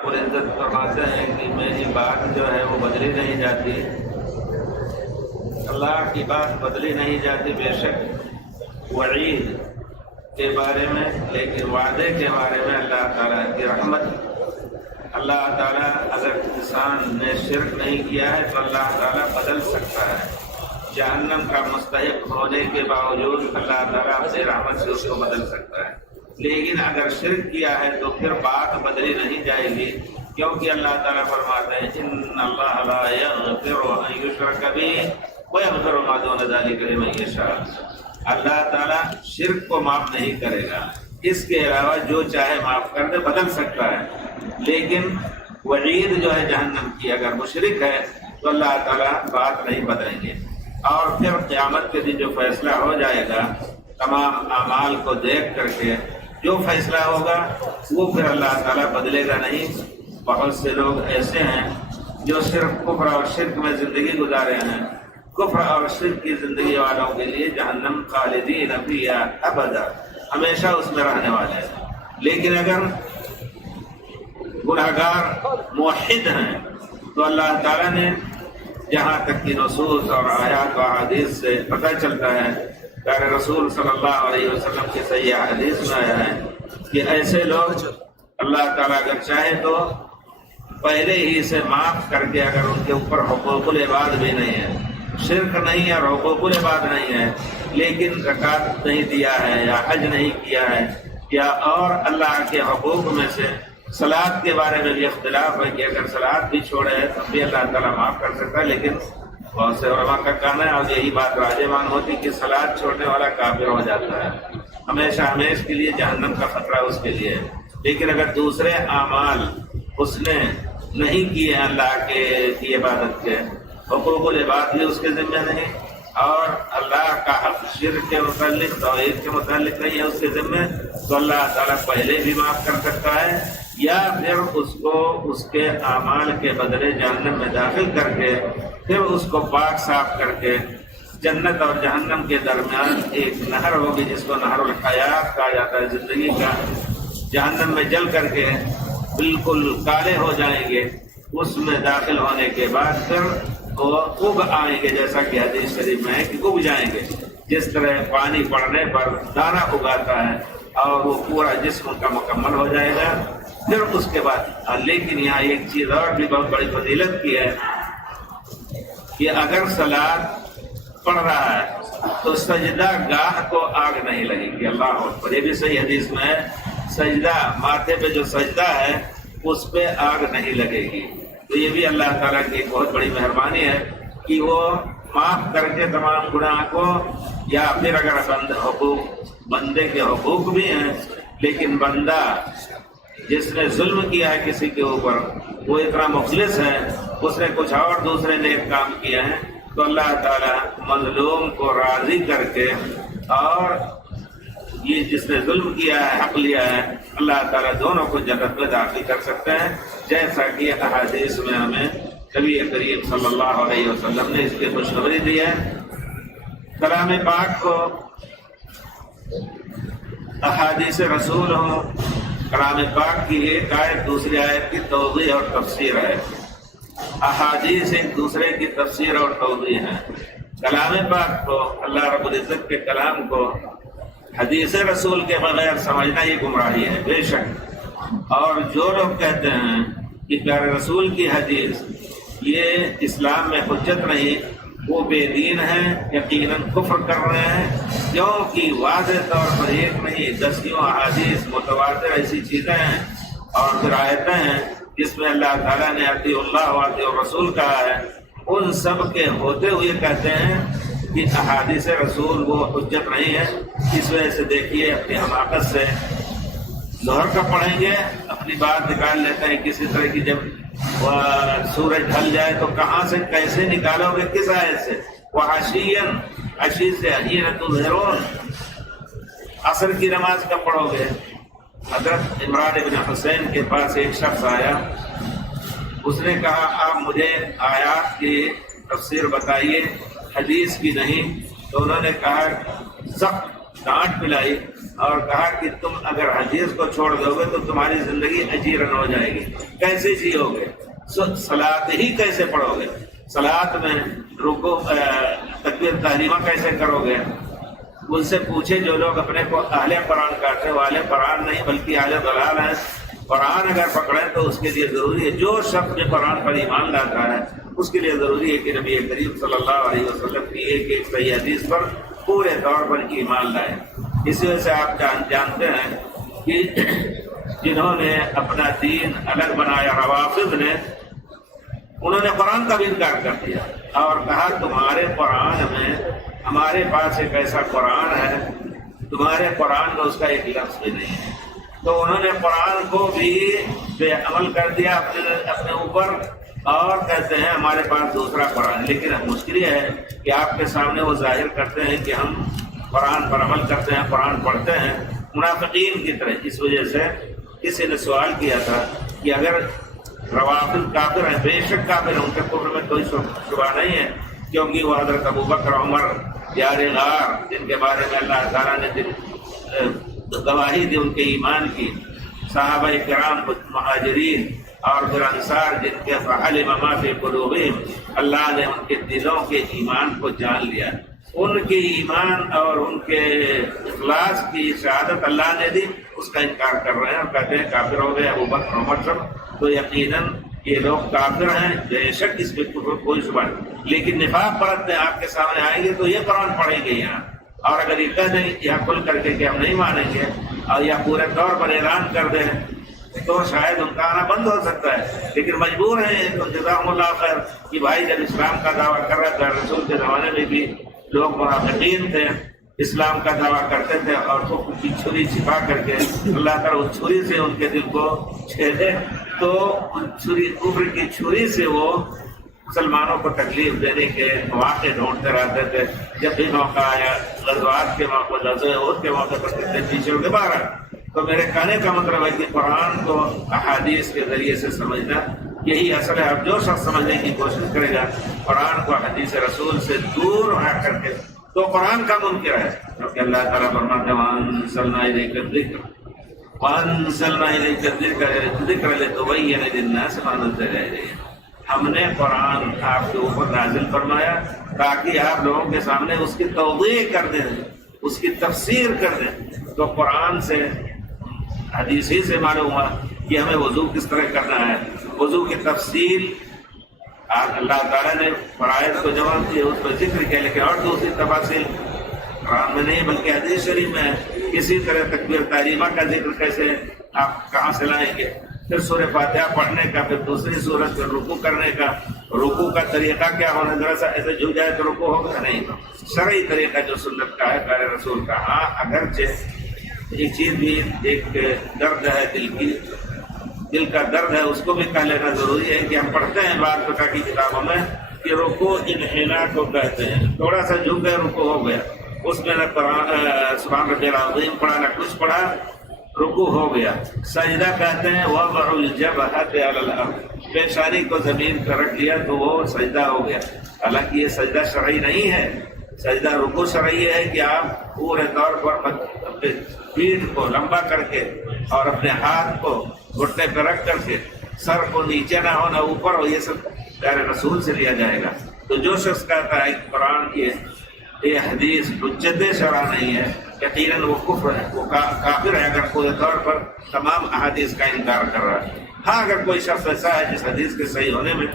اور عزت فرماتے ہیں کہ میری بات جو ہے وہ بدلی نہیں جاتی، اللہ کی بات بدلی نہیں جاتی بے شک وعید کے بارے میں، لیکن وعدے کے بارے میں اللہ تعالیٰ کی رحمت۔ اللہ تعالیٰ اگر انسان نے شرک نہیں کیا ہے تو اللہ تعالیٰ بدل سکتا ہے، جہنم کا مستحق ہونے کے باوجود اللہ تعالیٰ اپنی رحمت سے اس کو بدل سکتا ہے۔ لیکن اگر شرک کیا ہے تو پھر بات بدلی نہیں جائے گی، کیونکہ اللہ تعالیٰ فرماتے ہیں ان اللہ لا یغفر ان یشرک بہ ویغفر ما دون ذلک لمن یشاء۔ اللہ تعالیٰ شرک کو معاف نہیں کرے گا، اس کے علاوہ جو چاہے معاف کر دے، بدل سکتا ہے۔ لیکن وعید جو ہے جہنم کی، اگر مشرک ہے تو اللہ تعالیٰ بات نہیں بدلیں گے۔ اور پھر قیامت کے دن جو فیصلہ ہو جائے گا تمام اعمال کو دیکھ کر کے، جو فیصلہ ہوگا وہ پھر اللہ تعالیٰ بدلے گا نہیں۔ بہت سے لوگ ایسے ہیں جو صرف کفر اور شرک میں زندگی گزارے ہیں، کفر اور شرک کی زندگی والوں کے لیے جہنم خالدین فیہا ابدا، ہمیشہ اس میں رہنے والے ہیں۔ لیکن اگر گناہگار موحد ہیں تو اللہ تعالیٰ نے جہاں تک کہ نصوص اور آیات و احادیث سے پتہ چلتا ہے، پیارے رسول صلی اللہ علیہ وسلم کی صحیح حدیث میں آیا ہے کہ ایسے لوگ اللہ تعالیٰ اگر چاہے تو پہلے ہی سے معاف کر کے، اگر ان کے اوپر حقوق العباد بھی نہیں ہے، شرک نہیں ہے اور حقوق العباد نہیں ہے، لیکن زکوٰۃ نہیں دیا ہے یا حج نہیں کیا ہے، یا اور اللہ کے حقوق میں سے صلاۃ کے بارے میں بھی اختلاف ہے کہ اگر صلاۃ بھی چھوڑے تب بھی اللہ تعالیٰ معاف کر سکتا ہے، لیکن بہت سے علماء کا کہنا ہے اور یہی بات راجمان ہوتی کہ صلاۃ چھوڑنے والا کافر ہو جاتا ہے، ہمیشہ ہمیشہ کے لیے جہنم کا خطرہ اس کے لیے ہے۔ لیکن اگر دوسرے اعمال اس نے نہیں کیے اللہ کی عبادت کے، حقوق العباد بھی اس کے ذمہ نہیں، اور اللہ کا حق شرک کے متعلق، توحید کے متعلق نہیں ہے اس کے ذمہ، تو اللہ تعالیٰ پہلے بھی معاف کر سکتا ہے، یا پھر اس کو اس کے اعمال کے بدلے جہنم میں داخل کر کے پھر اس کو پاک صاف کر کے جنت اور جہنم کے درمیان ایک نہر ہوگی جس کو نہر الحیات کہا جاتا ہے، زندگی کا، جہنم میں جل کر کے بالکل کالے ہو جائیں گے، اس میں داخل ہونے کے بعد پھر وہ اگ آئیں گے، جیسا کہ حدیث شریف میں ہے کہ اگ جائیں گے، جس طرح پانی پڑنے پر دانہ اگاتا ہے اور وہ پورا جسم کا مکمل ہو جائے گا۔ پھر اس کے بعد لیکن یہاں ایک چیز اور بھی بہت بڑی فضیلت کی ہے کہ اگر صلاۃ پڑھ رہا ہے تو سجدہ گاہ کو آگ نہیں لگے گی۔ اللہ اکبر، یہ بھی صحیح حدیث میں ہے، سجدہ ماتھے پہ جو سجدہ ہے اس پہ آگ نہیں لگے گی۔ تو یہ بھی اللہ تعالیٰ کی بہت بڑی مہربانی ہے کہ وہ معاف کر کے تمام گناہ کو، یا پھر اگر بندے کے حقوق بھی ہیں لیکن بندہ جس نے ظلم کیا ہے کسی کے اوپر وہ اتنا مخلص ہے، اس نے کچھ اور دوسرے نیک کام کیے ہیں، تو اللہ تعالیٰ مظلوم کو راضی کر کے، اور یہ جس نے ظلم کیا ہے، حق لیا ہے، اللہ تعالیٰ دونوں کو جنت میں داخل کر سکتے ہیں، جیسا کہ احادیث میں ہمیں نبی کریم صلی اللہ علیہ وسلم نے اس کی خوشخبری دی ہے۔ کلام پاک کو احادیث رسول ہوں، کلام پاک کی ایک آیت دوسری آیت کی توضیح اور تفسیر ہے، احادیث ایک دوسرے کی تفسیر اور توضیح ہے۔ کلام پاک کو، اللہ رب العزت کے کلام کو حدیث رسول کے بغیر سمجھنا یہ گمراہی ہے بے شک۔ اور جو لوگ کہتے ہیں کہ پیارے رسول کی حدیث یہ اسلام میں حجت نہیں، وہ بے دین ہیں، یقیناً کفر کر رہے ہیں، کیونکہ واضح طور پر ایک نہیں دسیوں احادیث متواتر ایسی چیزیں ہیں اور پھر آیتیں ہیں جس میں اللہ تعالیٰ نے اطیعوا اللہ واطیعوا الرسول کہا ہے، ان سب کے ہوتے ہوئے کہتے ہیں کہ احادیث رسول وہ حجت نہیں ہے۔ اس وجہ سے دیکھیے اپنی حماقت سے ظہر کا پڑھیں گے، اپنی بات نکال لیتے ہیں کسی طرح کی، جب سورج ڈھل جائے تو کہاں سے کیسے نکالو گے، کس آیت سے؟ وَعَشِيًّا، عشی سے حین تظہرون، عصر کی نماز کب پڑھو گے؟ حضرت عمران بن حسین کے پاس ایک شخص آیا، اس نے کہا آپ مجھے آیات کی تفسیر بتائیے، حدیث کی نہیں۔ تو انہوں نے کہا سخت ڈانٹ پلائی اور کہا کہ تم اگر حدیث کو چھوڑ دو گے تو تمہاری زندگی اجیرن ہو جائے گی، کیسے جیو گے، صلاۃ ہی کیسے پڑھو گے، صلاۃ میں رکوع تکبیر تحریمہ کیسے کرو گے؟ ان سے پوچھے جو لوگ اپنے کو اہل قرآن کہتے ہیں، وہ اہل قرآن نہیں بلکہ اہل ضلال ہیں۔ قرآن اگر پکڑیں تو اس کے لیے ضروری ہے، جو شخص جو قرآن پر ایمان لاتا ہے اس کے لیے ضروری ہے کہ نبی کریم صلی اللہ علیہ وسلم کی ایک ایک صحیح حدیث پر پورے طور پر ایمان لائے۔ اسی وجہ سے آپ جانتے ہیں کہ جنہوں نے اپنا دین الگ بنایا، روافض نے، انہوں نے قرآن کا بھی انکار کر دیا اور کہا تمہارے قرآن میں، ہمارے پاس ایک ایسا قرآن ہے، تمہارے قرآن میں اس کا ایک لفظ بھی نہیں ہے۔ تو انہوں نے قرآن کو بھی بے عمل کر دیا اپنے اوپر، اور کہتے ہیں ہمارے پاس دوسرا قرآن۔ لیکن مشکل یہ ہے کہ آپ کے سامنے وہ ظاہر کرتے ہیں کہ ہم قرآن پر عمل کرتے ہیں، قرآن پڑھتے ہیں، منافقین کی طرح۔ اس وجہ سے کسی نے سوال کیا تھا کہ اگر روافض کافر ہیں، بے شک کافر ہیں، ان کے کفر میں کوئی شبہ نہیں ہے، کیونکہ وہ حضرت ابوبکر، عمر، یار غار، جن کے بارے میں اللہ تعالیٰ نے گواہی دی ان کے ایمان کی، صحابہ کرام، مہاجرین اور پھر انصار، جن کے فعلم ما فی قلوبہم، اللہ نے ان کے دلوں کے ایمان کو جان لیا، ان کے ایمان اور ان کے اخلاص کی شہادت اللہ نے دی، اس کا انکار کر رہے ہیں اور کہتے ہیں کافر ہو گئے ابوبکر، عمر سب۔ تو یقیناً یہ لوگ کافر ہیں، بے شک اس میں کوئی شبہ نہیں، لیکن نفاق برتنے آپ کے سامنے آئیں گے تو یہ قرآن پڑھیں گے یہاں، اور اگر یہ کہہ دیں یا کھل کر کے کہ ہم نہیں مانیں گے اور یا پورے طور پر اعلان کر دیں تو شاید ان کا آنا بند ہو سکتا ہے، لیکن مجبور ہیں تو جزاهم اللہ خیر کہ بھائی جب اسلام کا دعویٰ کر رہا تھا، رسول کے زمانے میں بھی لوگ منافقین تھے، اسلام کا دعویٰ کرتے تھے اور کفر کی چھری چھپا کر کے اللہ تعالیٰ اس چھری سے ان کے دل کو چھیدے، تو کفر کی چھری سے وہ مسلمانوں کو تکلیف دینے کے مواقع ڈھونڈتے رہتے تھے۔ جب بھی موقع آیا، غزوات کے موقع، غزوہ احد کے موقع پر کتنے پیچھے کے باہر۔ تو میرے کہنے کا مطلب ہے کہ قرآن کو احادیث کے ذریعے سے سمجھنا یہی اصل ہے۔ اب جو شخص سمجھنے کی کوشش کرے گا قرآن کو حدیث رسول سے دور رہ کر کے، تو قرآن کا منکر ہے، کیونکہ اللہ تعالیٰ فرماتا ہے وَأَنزَلْنَا إِلَيْكَ الذِّكْرَ وَأَنزَلْنَا إِلَيْكَ الذِّكْرَ لِتُبَيِّنَ لِلنَّاسِ مَا نُزِّلَ إِلَيْهِمْ۔ ہم نے قرآن آپ کے اوپر نازل فرمایا تاکہ آپ لوگوں کے سامنے اس کی توضیح کر دیں، اس کی تفسیر کر دیں۔ تو قرآن سے، حدیث ہی سے معلوم ہوا کہ ہمیں وضو کس طرح کرنا ہے، وضو کی تفصیل اللہ تعالیٰ نے فرائض کو جمع کیا، اس پر ذکر کیا، لیکن اور دوسری تفاصیل قرآن میں نہیں بلکہ حدیث شریف میں ہے۔ اسی طرح تکبیر تحریمہ کا ذکر کیسے آپ کہاں سے لائیں گے؟ پھر سورہ فاتحہ پڑھنے کا، پھر دوسری سورت پھر رکوع کرنے کا، رکوع کا طریقہ کیا ہونا، ذرا سا ایسے جھک جائے تو رکوع ہوگا نہیں، شرعی طریقہ جو سنت کا ہے، پیارے رسول کا۔ ہاں اگرچہ ایک چیز بھی، ایک درد ہے دل کا درد ہے، اس کو بھی کہہ لینا ضروری ہے کہ ہم پڑھتے ہیں بعض فقہ کی کتابوں میں کہ رکوع انحناء کو کہتے ہیں، تھوڑا سا جھک گئے رکوع ہو گیا، اس میں نہ سبحان ربی العظیم پڑھا، نہ کچھ پڑھا، رکوع ہو گیا۔ سجدہ کہتے ہیں وضع الجبہۃ علی الارض، پیشانی کو زمین پر رکھ لیا تو وہ سجدہ ہو گیا۔ حالانکہ یہ سجدہ شرعی نہیں ہے، سجدہ رکوع شرعی ہے کہ آپ پورے طور پر اپنے پیٹھ کو لمبا کر کے اور اپنے ہاتھ کو گھٹنے پہ رکھ کر کے، سر کو نیچے نہ ہونا اوپر ہو، یہ سب پیارے رسول سے لیا جائے گا۔ تو جو شخص کہتا ہے کہ قرآن کی یہ حدیث حجت شرع نہیں ہے، یقیناً وہ کفر ہے، وہ کافر ہے اگر پورے طور پر تمام احادیث کا انکار کر رہا ہے۔ ہاں اگر کوئی شخص ایسا ہے جس حدیث کے صحیح ہونے میں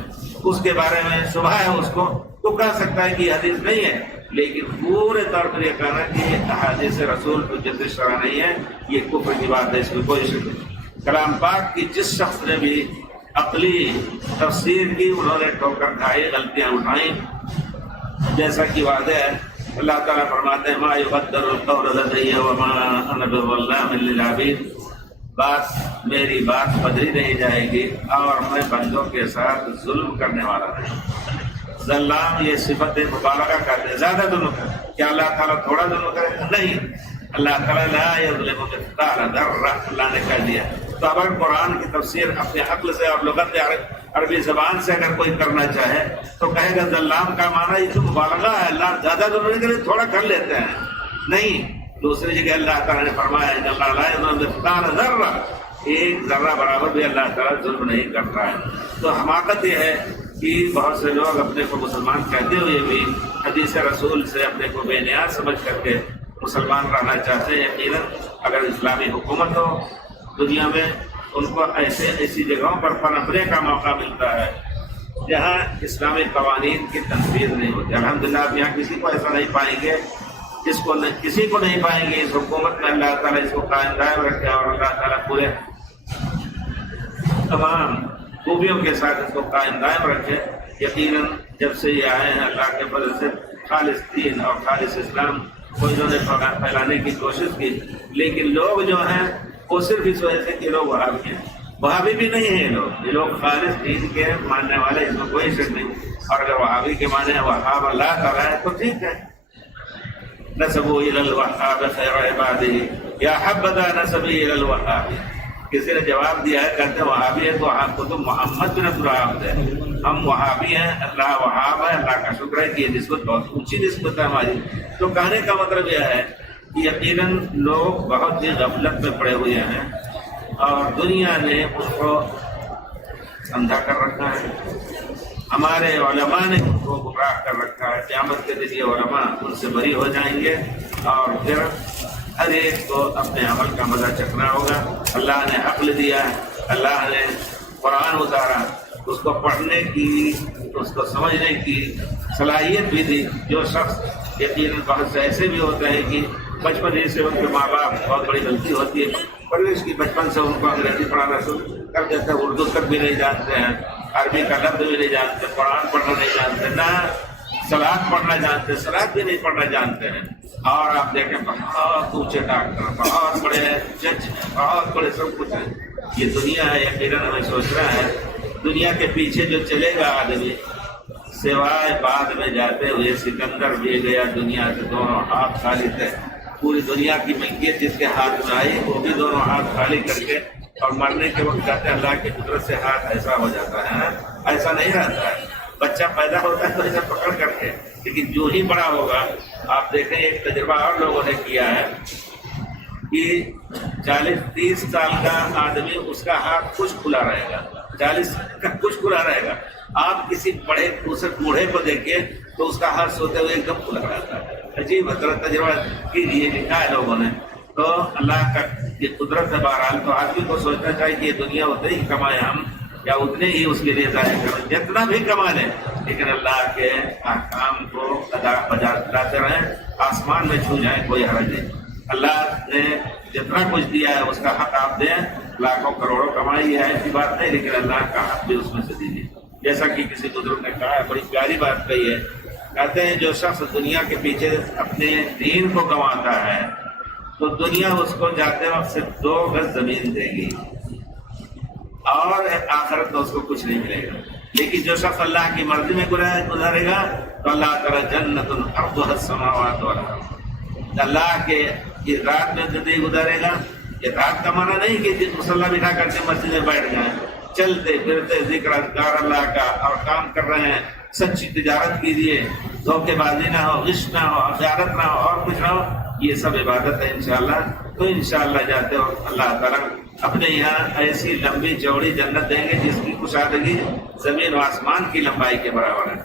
اس کے بارے میں شبہ ہے اس کو، تو کہہ سکتا ہے کہ یہ حدیث نہیں ہے، لیکن پورے طور پر یہ کہنا کہ احادیث رسول حجت شرع نہیں ہے، یہ کفر کی بات ہے، اس میں کوئی شک نہیں۔ کلام پاک کی جس شخص نے بھی عقلی تفسیر کی، انہوں نے ٹھوکر کھائی، غلطیاں اٹھائیں، جیسا کہ واضح ہے۔ اللہ تعالیٰ فرماتے ہیں ما یبدل القول لدی وما انا بظلام للعبید، میری بات بدلی نہیں جائے گی اور میں بندوں کے ساتھ ظلم کرنے والا نہیں۔ ظلام یہ صفت مبالغہ کرتے ہیں، زیادہ ظلم کرے، کیا اللہ تعالیٰ تھوڑا ظلم کرے؟ نہیں، اللہ تعالیٰ لا یظلم مثقال ذرہ، اللہ نے کہہ دیا۔ تو اگر قرآن کی تفسیر اپنے عقل سے اور لغت عربی زبان سے اگر کوئی کرنا چاہے تو کہے گا ظلام کا معنی یہ تو مبالغہ ہے، اللہ زیادہ ظلم نہیں کرے، تھوڑا کر لیتے ہیں، نہیں، دوسری جگہ اللہ تعالیٰ نے فرمایا ہے اللہ لا یظلم مثقال ذرہ، ایک ذرہ برابر بھی اللہ تعالیٰ ظلم نہیں کر رہا ہے۔ تو حماقت یہ ہے کہ بہت سے لوگ اپنے کو مسلمان کہتے ہوئے بھی حدیث رسول سے اپنے کو بے نیاز سمجھ کر کے مسلمان رہنا چاہتے ہیں۔ یقیناً اگر اسلامی حکومت ہو دنیا میں، ان کو ایسی جگہوں پر پنپنے کا موقع ملتا ہے جہاں اسلامی قوانین کی تنفیذ نہیں ہوتی۔ الحمدللہ آپ یہاں کسی کو ایسا نہیں پائیں گے، کسی کو نہیں پائیں گے اس حکومت میں اللہ تعالیٰ اس کو قائم دائم رکھے اور اللہ تعالیٰ پورے تمام خوبیوں کے ساتھ اس کو قائم دائم رکھے۔ یقیناً جب سے یہ آئے ہیں اللہ کے فضل سے خالص دین اور خالص اسلام کو انہوں نے پھیلانے کی کوشش کی، لیکن لوگ جو ہیں وہ صرف اس وجہ سے کہ لوگ وہابی ہیں۔ وہابی بھی نہیں ہیں یہ لوگ خالص دین کے ماننے والے، اس میں کوئی شک نہیں۔ اور اگر وہابی کے معنی وہاب اللہ تعالیٰ ہے تو ٹھیک ہے۔ نسبوا الى الوهاب خیر عباده یا حبذا نسبی الى الوهاب، کسی نے جواب دیا ہے کہتے ہیں وہابی ہے تو آپ کو تو محمد بن عبد الوہاب ہے، ہم وہابی ہیں، اللہ وہاب ہے، اللہ کا شکر ہے کہ یہ نسبت بہت اونچی نسبت ہے ہماری۔ تو کہنے کا مطلب یہ ہے کہ یقیناً لوگ بہت ہی غفلت میں پڑے ہوئے ہیں اور دنیا نے ان کو اندھا کر رکھا ہے، ہمارے علماء نے ان کو گمراہ کر رکھا ہے۔ قیامت کے دن یہ علماء ان سے بری ہو جائیں گے اور پھر ہر ایک کو اپنے عمل کا مزہ چکھنا ہوگا۔ اللہ نے عقل دیا ہے، اللہ نے قرآن اتارا، اس کو پڑھنے کی، اس کو سمجھنے کی صلاحیت بھی دی۔ جو شخص یقیناً بہت سے ایسے بھی ہوتے ہیں کہ بچپن ہی سے ان کے ماں باپ بہت بڑی غلطی ہوتی ہے، پرورش کی بچپن سے ان کو انگریزی پڑھانا شروع کر دیتے ہیں، اردو تک بھی نہیں جانتے ہیں، عربی کا لفظ بھی نہیں جانتے، قرآن پڑھنا نہیں جانتے، نہ سلاد پڑھنا جانتے، سلاد بھی نہیں پڑھنا جانتے ہیں۔ اور آپ دیکھیں بہت اونچے ڈاکٹر، بہت بڑے جج، بہت بڑے سب کچھ ہیں۔ یہ دنیا ہے، یقیناً ہمیں سوچنا ہے دنیا کے پیچھے جو چلے گا آدمی، سوائے بعد میں جاتے ہوئے سکندر بھی گیا دنیا سے دونوں ہاتھ خالی تھے، پوری دنیا کی ملکیت جس کے ہاتھ میں آئی وہ بھی دونوں ہاتھ خالی کر کے، اور مرنے کے وقت کہتے ہیں اللہ کی قدرت سے ہاتھ ایسا ہو جاتا ہے، ایسا نہیں رہتا ہے۔ بچہ پیدا ہوتا ہے تو ایسا پکڑ کر کے، لیکن جو ہی بڑا ہوگا، آپ دیکھیں ایک تجربہ اور لوگوں نے کیا ہے کہ 40-30 سال کا آدمی اس کا ہاتھ کچھ کھلا رہے گا، 40 کا کچھ کھلا رہے گا۔ آپ کسی بڑے بوڑھے کو دیکھیے تو اس کا ہاتھ سوتے ہوئے ایک دم کھلا رہتا ہے۔ عجیب تجربہ کیجیے، لکھا ہے لوگوں نے۔ تو اللہ کا یہ قدرت ہے بہرحال، تو آدمی کو سوچنا چاہیے کہ یہ دنیا اتنے ہی کمائے ہم، یا اتنے ہی اس کے لیے ظاہر کریں، جتنا بھی کما لیں، لیکن اللہ کے احکام کو بجاتے رہیں، آسمان میں چھو جائیں کوئی حرج نہیں۔ اللہ نے جتنا کچھ دیا ہے اس کا حق آپ دیں، لاکھوں کروڑوں کمائی ہے ایسی بات نہیں، لیکن اللہ کا حق بھی اس میں سے دیجیے۔ جیسا کہ کسی بزرگ نے کہا ہے، بڑی پیاری بات کہی ہے، کہتے ہیں جو شخص دنیا کے پیچھے اپنے دین کو گنواتا ہے تو دنیا اس کو جاتے وقت صرف 2 گز زمین دے گی اور آخرت میں اس کو کچھ نہیں ملے گا۔ لیکن جو شخص اللہ کی مرضی میں گزارے گا تو اللہ تعالیٰ جنت عرضها السماوات والارض، اللہ کے اطاعت میں زندگی گزارے گا۔ اطاعت کا معنی نہیں کہ مصلی بٹھا کر کے مسجد میں بیٹھ جائیں، چلتے پھرتے ذکر اذکار اللہ کا اور کام کر رہے ہیں، سچی تجارت کیجیے، دھوکے بازی نہ ہو، غش نہ ہو، زیارت نہ ہو، اور کچھ نہ ہو، یہ سب عبادت ہے انشاءاللہ۔ تو انشاءاللہ جاتے ہو اللہ تعالیٰ اپنے یہاں ایسی لمبی چوڑی جنت دیں گے جس کی کشادگی زمین و آسمان کی لمبائی کے برابر ہے۔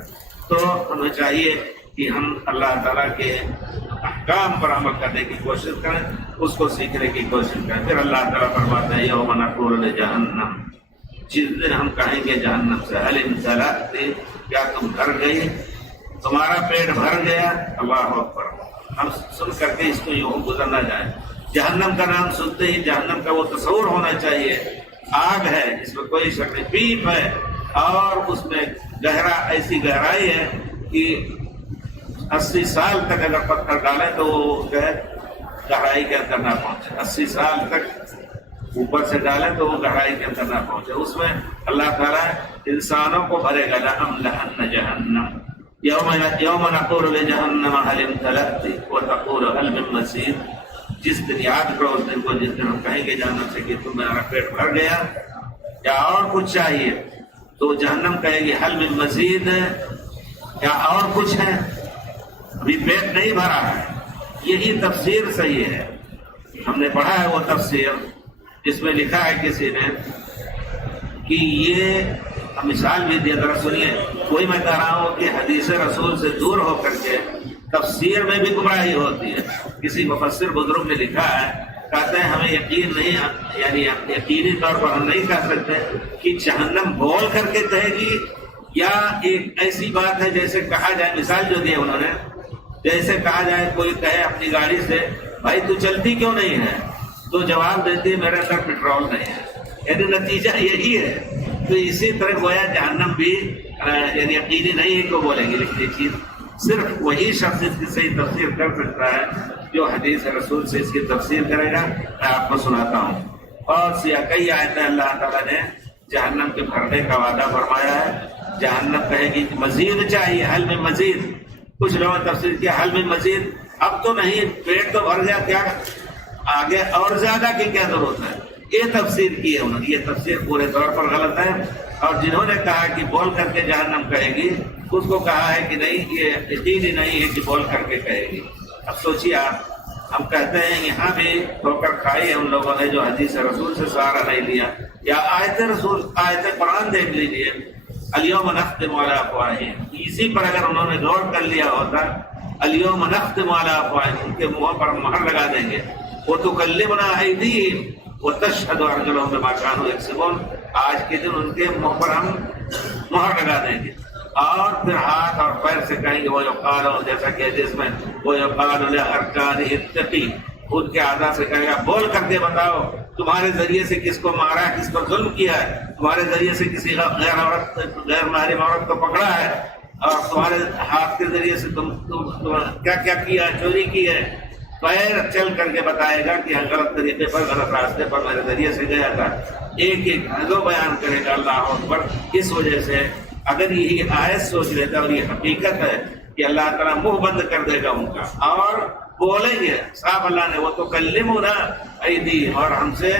تو ہمیں چاہیے کہ ہم اللہ تعالیٰ کے احکام پر عمل کرنے کی کوشش کریں، اس کو سیکھنے کی کوشش کریں۔ پھر اللہ تعالیٰ فرماتا ہے یوم نقول لجہنم، جس دن ہم کہیں گے جہنم سے هل امتلأت، کیا تم بھر گئی، تمہارا پیٹ بھر گیا؟ اللہ اکبر، ہم سن کر کے اس کو یوں گزر نہ جائیں۔ جہنم کا نام سنتے ہی جہنم کا وہ تصور ہونا چاہیے، آگ ہے، اس میں کوئی شک نہیں، پیپ ہے، اور اس میں ایسی گہرائی ہے کہ 80 سال تک اگر پتھر ڈالیں تو وہ گہرائی کے اندر نہ پہنچے، 80 سال تک اوپر سے ڈالیں تو وہ گہرائی کے اندر نہ پہنچے۔ اس میں اللہ تعالیٰ انسانوں کو بھرے گا، لأملأن جہنم، یوم نقول لجہنم هل امتلأت وتقول هل من مزید۔ جس دن یاد کرو اس دن کو، جس دن ہم کہیں گے جہنم سے کہ تمہارا پیٹ بھر گیا یا اور کچھ چاہیے، تو جہنم کہے گی هل من مزید، یا اور کچھ ہے، ابھی پیٹ نہیں بھرا ہے، یہی تفسیر صحیح ہے. ہم نے پڑھا ہے وہ تفسیر جس میں لکھا ہے کسی نے کہ یہ مثال بھی دیا. ذرا سنیے. کوئی میں کہہ رہا ہوں کہ حدیث رسول سے دور ہو کر کے تفسیر میں بھی گمراہی ہوتی ہے. کسی مفسر بزرگ نے لکھا ہے، کہتے ہیں ہمیں یقین نہیں، یعنی یقینی طور پر ہم نہیں کہہ سکتے کہ جہنم بول کر کے کہے گی، یا ایک ایسی بات ہے جیسے کہا جائے، مثال جو دی انہوں نے، جیسے کہا جائے کوئی کہے اپنی گاڑی سے بھائی تو چلتی کیوں نہیں ہے، تو جواب دیتی ہے میرے اندر پیٹرول نہیں ہے. یعنی نتیجہ یہی ہے. تو اسی طرح گویا جہنم بھی یعنی یقینی نہیں ہے کہ بولیں گے. لیکن یہ چیز صرف وہی شخص اس کی صحیح تفسیر کر سکتا ہے جو حدیث رسول سے اس کی تفسیر کرے گا. میں آپ کو سناتا ہوں. اور کئی آیتیں اللہ تعالیٰ نے جہنم کے بھرنے کا وعدہ فرمایا ہے. جہنم کہے گی مزید چاہیے، حل میں مزید. کچھ لوگوں نے تفسیر کیا حل میں مزید، اب تو نہیں، پیٹ تو بھر گیا، کیا آگے اور زیادہ کی کیا ضرورت ہے. یہ تفسیر کی ہے انہوں نے. یہ تفسیر پورے طور پر غلط ہے. اور جنہوں نے کہا کہ بول کر کے جہنم کہے گی، اس کو کہا ہے کہ نہیں، یہ یقین ہی نہیں ہے کہ بول کر کے کہے گی. اب سوچیے آپ، ہم کہتے ہیں یہاں بھی ٹھوکر کھائی ہے ان لوگوں نے جو حدیث رسول سے سہارا نہیں لیا، یا آیت رسول، آیت قرآن دیکھ لیجیے، الیوم نختم علی افواہہم. اسی پر اگر انہوں نے غور کر لیا ہوتا، الیوم نختم علی افواہہم، ان کے منہ پر مہر لگا دیں گے. وتکلمنا ایدیہم وتشہد ارجلہم بما کانوا یکسبون. آج کے دن ان کے منہ پر ہم مہر لگا دیں گے، اور پھر ہاتھ اور پیر سے کہیں گے وہ یقال، جیسا کہ جس میں وہ یقال لارکان اتقی، خود کے اعضاء سے کہے گا بول کر کے بتاؤ تمہارے ذریعے سے کس کو مارا ہے، کس کو ظلم کیا ہے، تمہارے ذریعے سے کسی غیر محرم عورت کو پکڑا ہے، اور تمہارے ہاتھ کے ذریعے سے تم کیا کیا کیا، چوری کی ہے. پیر چل کر کے بتائے گا کہ غلط طریقے پر، غلط راستے پر میرے ذریعے سے گیا تھا. ایک ایک حضو بیان کرے گا اللہ اکبر. اس وجہ سے اگر یہی آیت سوچ لیتا اور یہ حقیقت ہے کہ اللہ تعالیٰ منہ بند کر دے گا ان کا، اور بولیں گے صاحب اللہ نے وہ تو کلمنا ایدیہم، اور ہم سے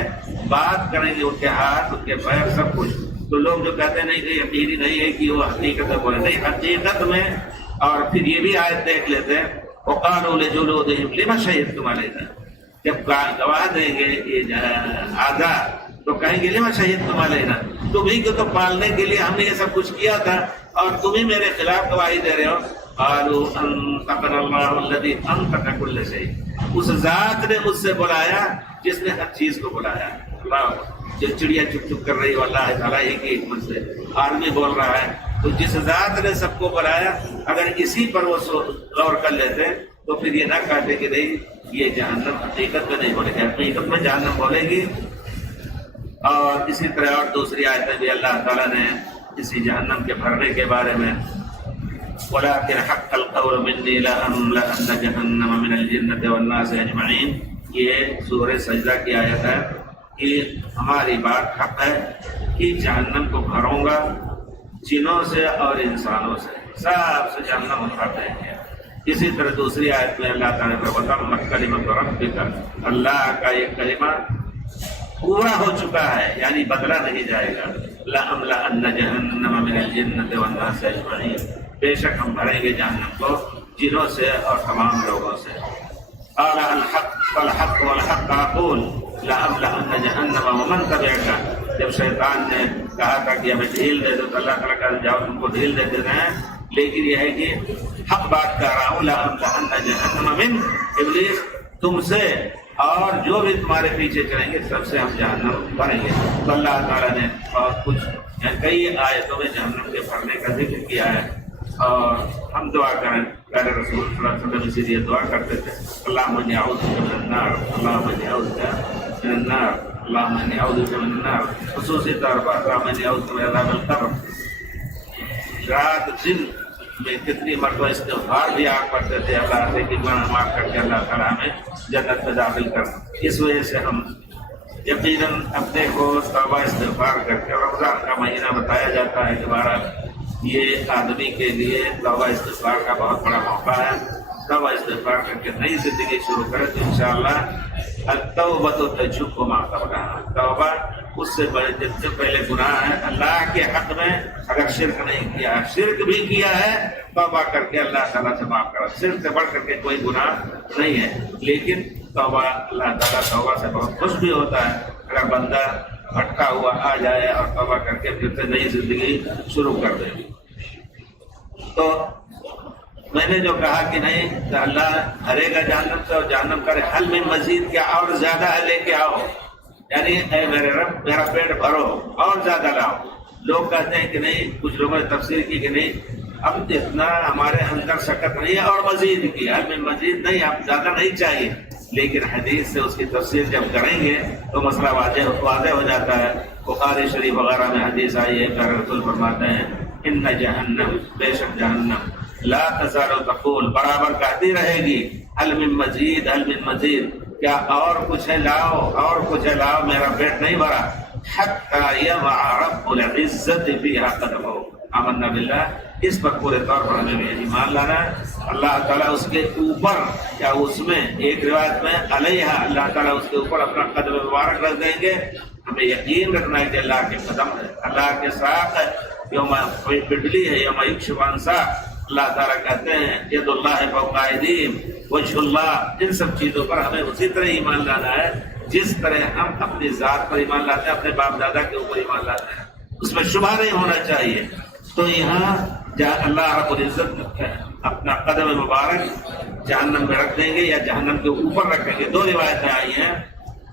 بات کریں گے ان کے ہاتھ، ان کے پیر، سب کچھ. تو لوگ جو کہتے ہیں نہیں کہ یقینی نہیں ہے کہ وہ حقیقت ہے، بولے نہیں حقیقت میں. اور پھر یہ بھی آیت دیکھ لیتے ہیں، وقالوا لجلودہم لما شہدتم علینا. جب گواہ دیں گے یہ اعضاء تو کہیں گے لما شہدتم علینا، تمہیں کو تو پالنے کے لیے ہم نے یہ سب کچھ کیا تھا، اور تمہیں میرے خلاف گواہی دے رہے ہو. قالوا انطقنا اللہ الذی انطق کل شیء. اس ذات نے مجھ سے بلایا جس نے ہر چیز کو بلایا. اللہ، جو چڑیا چپ چپ کر رہی ہو اللہ تعالیٰ ایک ہی حکمت سے، آدمی بول رہا ہے، تو جس ذات نے سب کو بلایا، اگر اسی پر وہ غور کر لیتے تو پھر یہ نہ کہتے کہ نہیں یہ جہنم حقیقت میں نہیں بولے گی، حقیقت میں جہنم بولے گی. اور اسی طرح اور دوسری آیتیں بھی اللہ تعالیٰ نے اسی جہنم کے بھرنے کے بارے میں، وَلَٰكِنْ حَقَّ الْقَوْلُ مِنِّي لَأَمْلَأَنَّ جَهَنَّمَ مِنَ الْجِنَّةِ وَالنَّاسِ أَجْمَعِينَ. یہ سورہ سجدہ کی آیت ہے کہ ہماری بات حق ہے کہ جہنم کو بھروں گا جنوں سے اور انسانوں سے، سب سے جہنم بھر دیں گے. اسی طرح دوسری آیت میں اللہ تعالیٰ نے وَتَمَّتْ كَلِمَتُ رَبِّكَ، اللہ کا یہ کلمہ پورا ہو چکا ہے، یعنی بدلا نہیں جائے گا. لَأَمْلَأَنَّ جَهَنَّمَ مِنَ الْجِنَّةِ وَالنَّاسِ أَجْمَعِينَ، بے شک ہم بھریں گے جہنم کو جنوں سے اور تمام لوگوں سے. قَالَ الْحَقُّ وَالْحَقَّ وَالْحَقَّ أَقُولُ لَأَمْلَأَنَّ جَهَنَّمَ وَمَنْ تَبِعَكَ. جب شیطان نے کہا تھا کہ ہمیں ڈھیل دے دو تو اللہ تعالیٰ کہا جاؤ تم کو ڈھیل دے دیتے ہیں، لیکن یہ ہے کہ حق بات کر رہا ہوں. لَأَمْلَأَنَّ جَهَنَّمَ مِنْ ابلیس، تم سے اور جو بھی تمہارے پیچھے چلیں گے سب سے ہم جہنم بھریں گے. تو اللہ تعالیٰ نے بہت کچھ، یعنی کئی آیتوں میں جہنم کے بھرنے کا ذکر کیا ہے. اور ہم دعا کریں، پہلے رسول صلی اللہ علیہ وسلم اسی لیے دعا کرتے تھے، اللہم انی اعوذ بک من النار، اللہم انی اعوذ بک من النار، اللہم انی اعوذ بک من النار. خصوصی طور پر اللہم انی اعوذ بک من عذاب القبر. رات دن میں کتنی مرتبہ استغفار بھی آپ کرتے تھے اللہ سے کہ گناہ معاف کر کے اللہ تعالیٰ ہمیں جنت میں داخل کر. اس وجہ سے ہم یقیناً اپنے کو توبہ استغفار کر کے، رمضان کا مہینہ بتایا جاتا ہے کہ بہرحال یہ آدمی کے لیے توبہ استغفار کا بہت بڑا موقع ہے. توبہ استغفار کر کے نئی زندگی شروع کریں تو انشاءاللہ التوبۃ تجب ما قبلہا، توبہ اس سے بڑے جب سے پہلے گناہ ہے اللہ کے حق میں اگر شرک نہیں کیا ہے، شرک بھی کیا ہے توبہ کر کے اللہ تعالیٰ سے معاف کرا، شرک سے بڑھ کر کے کوئی گناہ نہیں ہے، لیکن توبہ اللہ تعالیٰ توبہ سے بہت خوش بھی ہوتا ہے اگر بندہ بھٹکا ہوا آ جائے اور توبہ کر کے پھر سے نئی زندگی شروع کر دے۔ تو میں نے جو کہا کہ نہیں اللہ ہرے گا جہنم سے اور جہنم کرے حل میں مزید کیا اور زیادہ ہے لے کے آؤ، یعنی اے میرے رب میرا پیٹ بھرو اور زیادہ لاؤ۔ لوگ کہتے ہیں کہ نہیں، کچھ لوگوں نے تفسیر کی کہ نہیں اب اتنا ہمارے اندر شکت نہیں ہے اور مزید کی، حل میں مزید نہیں، اب زیادہ نہیں چاہیے، لیکن حدیث سے اس کی تفسیر جب کریں گے تو مسئلہ واضح ہو جاتا ہے۔ بخاری شریف وغیرہ میں حدیث آئی ہے کہ رسول فرماتے ہیں ان جہنم، بے شک جہنم لا تزال تقول، برابر کہتی رہے گی حل من مزید حل من مزید، کیا اور کچھ ہے لاؤ اور کچھ ہے لاؤ، میرا پیٹ نہیں بھرا، حتی یضع رب العزت فیہا قدمہ، آمنا باللہ، اس پر پورے طور پر ہمیں ایمان لانا ہے۔ اللہ تعالیٰ اس کے اوپر یا اس میں ایک روایت میں علیہا، اللہ تعالیٰ اس کے اوپر اپنا قدم مبارک رکھ دیں گے۔ ہمیں یقین رکھنا ہے کہ اللہ کے قدم ہے، اللہ کے ساتھ ہے، یوم پڈلی ہے، یوم یکشف عن ساق، اللہ تعالیٰ کہتے ہیں ید اللہ فوق ایدیہم وجہ اللہ، ان سب چیزوں پر ہمیں اسی طرح ایمان لانا ہے جس طرح ہم اپنی ذات پر ایمان لاتے ہیں، اپنے باپ دادا کے اوپر ایمان لاتے ہیں، اس میں شبہ نہیں ہونا چاہیے۔ تو یہاں اللہ رب العزت اپنا قدم مبارک جہنم میں رکھ دیں گے یا جہنم کے اوپر رکھیں گے، دو روایتیں آئی ہیں۔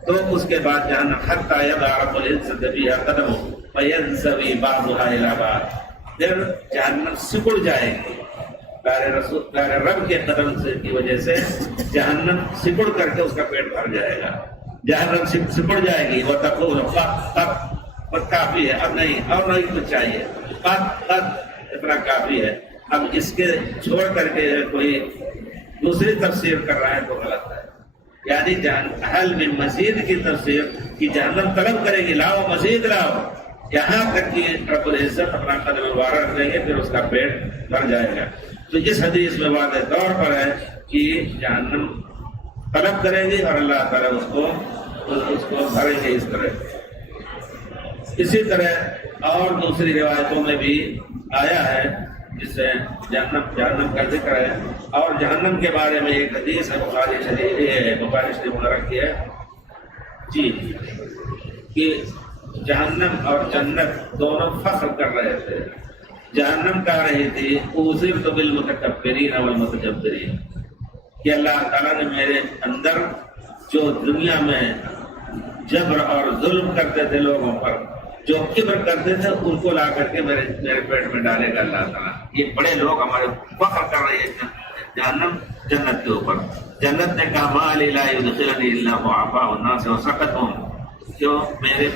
تو اس کے بعد جہنم حتی یضع رب العزت فیہا قدمہ فینزوی بعضها الی بعض، پھر جہنم سکڑ جائے گی، پیارے رب کے قدم سے کی وجہ سے جہنم سکڑ کر کے اس کا پیٹ بھر جائے گا، جہنم سکڑ جائے گی، وتقول قد کافی ہے، اب نہیں اور نہیں کچھ چاہیے، قد اتنا کافی ہے۔ اب اس کے چھوڑ کر کے کوئی دوسری تفسیر کر رہا ہے تو غلط ہے، یعنی حل من مزید کی تفسیر کی جہنم طلب کرے گی لاؤ مزید لاؤ، یہاں تک کہ رب العزت اپنا قدم مبارک دیں گے پھر اس کا پیٹ بھر جائے گا۔ تو اس حدیث میں واضح طور پر ہے کہ جہنم طلب کرے گی اور اللہ تعالیٰ اس کو بھریں گے اس طرح۔ اسی طرح اور دوسری روایتوں میں بھی آیا ہے جس سے جہنم کا ذکر ہے، اور جہنم کے بارے میں ایک حدیث ہے بخاری شریف وغیرہ کی ہے جی، کہ جہنم اور جنت دونوں فخر کر رہے تھے۔ جہنم کہہ رہی تھی اوذرت بالمتکبرین والمتجبرین، کہ اللہ تعالیٰ نے میرے اندر جو دنیا میں جبر اور ظلم کرتے تھے لوگوں پر، جو کبر کرتے تھے، ان کو لا کر کے میرے پیٹ میں ڈالے گا اللہ تعالیٰ۔ یہ بڑے لوگ ہمارے فخر کر رہے ہیں جہنم جنت کے اوپر۔ جنت نے کہا ما لی لا یدخلنی الا ضعفاء الناس وسقطهم، جو میرے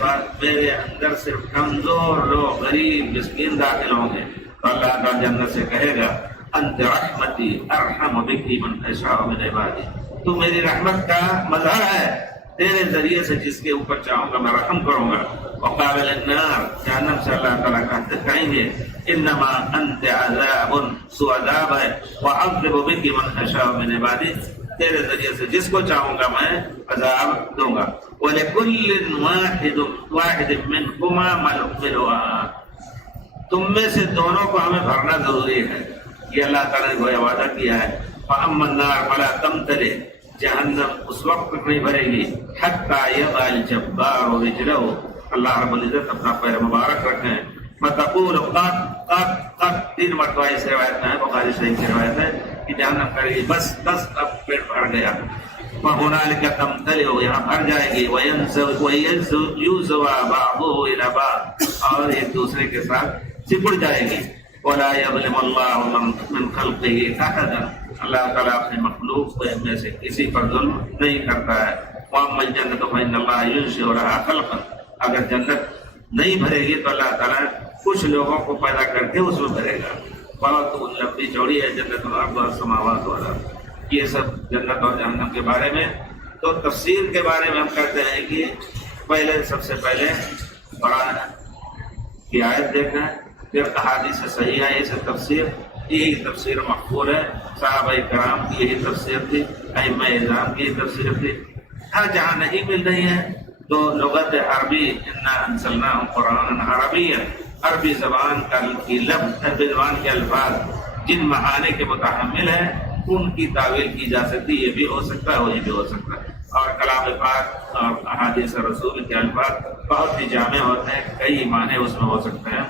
اندر صرف کمزور لوگ، غریب مسکین داخل ہوں گے، تو اللہ تعالیٰ جنت سے کہے گا انت رحمتی ارحم بکی من اشاء من عبادی، تو میری رحمت کا مظہر ہے، تیرے ذریعے سے جس کے اوپر چاہوں گا میں رحم کروں گا۔ وقابل النار، جہنم سے اللہ تعالیٰ کہیں گے انما انت عذاب، سو عذاب ہے، وعذب بکی من اشاء من عبادی، تیرے ذریعے سے جس کو چاہوں گا میں عذاب دوں گا۔ وَلِكُلٍّ وَاحِدٍ مِّنْكُمَا مَلْءُهَا، تم میں سے دونوں کو ہمیں بھرنا ضروری ہے، یہ اللہ تعالیٰ نے گویا وعدہ کیا ہے۔ فَأَمَّا النَّارُ فَلَا تَمْتَلِئ، جہنم اس وقت تک نہیں بھرے گی حَتَّى يَضَعَ الْجَبَّارُ رِجْلَهُ، اللہ رب العزت اپنا پیر مبارک رکھیں، فَتَقُولُ قَدْ قَدْ قَدْ، 3 مرتبہ اس روایت میں ہے، بخاری شریف کی روایت ہے کہ جہنم کرے گی بس اب پیٹ بھر گیا، وَهُنَالِكَ تَمْتَلِئُ، یہاں بھر جائے گی، وَيُزْوَى بَعْضُهُ إِلَى بَعْضٍ، اور ایک دوسرے کے ساتھ سپڑ جائے گی۔ وَلَا يَظْلِمُ اللَّهُ مِنْ خَلْقِهِ أَحَدًا، اللہ تعالیٰ اپنے مخلوق میں سے کسی پر ظلم نہیں کرتا ہے۔ وَأَمَّا الْجَنَّةُ فَإِنَّ اللَّهَ يُنشِئُ لَهَا خَلْقًا، اگر جنت نہیں بھرے گی تو اللہ تعالیٰ کچھ لوگوں کو پیدا کر کے اس میں بھرے گا۔ بہت لمبی چوڑی ہے جنت الارض والسماوات والارض، یہ سب جنت اور جہنم کے بارے میں۔ تو تفسیر کے بارے میں ہم کہتے ہیں کہ پہلے سب سے پہلے قرآن کی آیت دیکھنا ہے، پھر احادیث صحیحہ ہے، یہ تفسیر، یہی تفسیر مقبول ہے، صحابہ کرام کی یہی تفسیر تھی، ائمہ اعظام کی یہی تفسیر تھی۔ ہر جہاں نہیں مل رہی ہے تو لغت عربی انا انزلناہ قرآن عربی، عربی زبان کی لفظ، عربی زبان کے الفاظ جن معانی کے متحمل ہیں ان کی تعویل کی جا سکتی، یہ بھی ہو سکتا ہے، یہ بھی ہو سکتا ہے۔ اور کلام پاک اور احادیث رسول کے الفاظ بہت ہی جامع ہوتے ہیں، کئی معنی اس میں ہو سکتے ہیں۔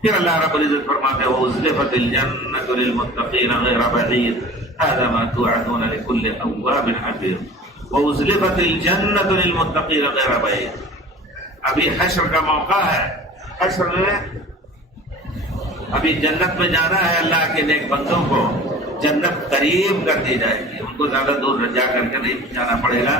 پھر اللہ رب العزت فرماتے ہیں وَأُزْلِفَتِ الْجَنَّةُ لِلْمُتَّقِينَ غَيْرَ بَعِيدٍ هَذَا مَا تُوعَدُونَ لِكُلِّ أَوَّابٍ حَفِيظٍ وَأُزْلِفَتِ الْجَنَّةُ لِلْمُتَّقِينَ غَيْرَ بَعِيدٍ۔ ابھی حشر کا موقع ہے، حشر میں ابھی جنت میں جانا ہے، اللہ کے نیک بندوں کو جنت قریب کر دی جائے گی، ان کو زیادہ دور جا کر کے نہیں جانا پڑے گا۔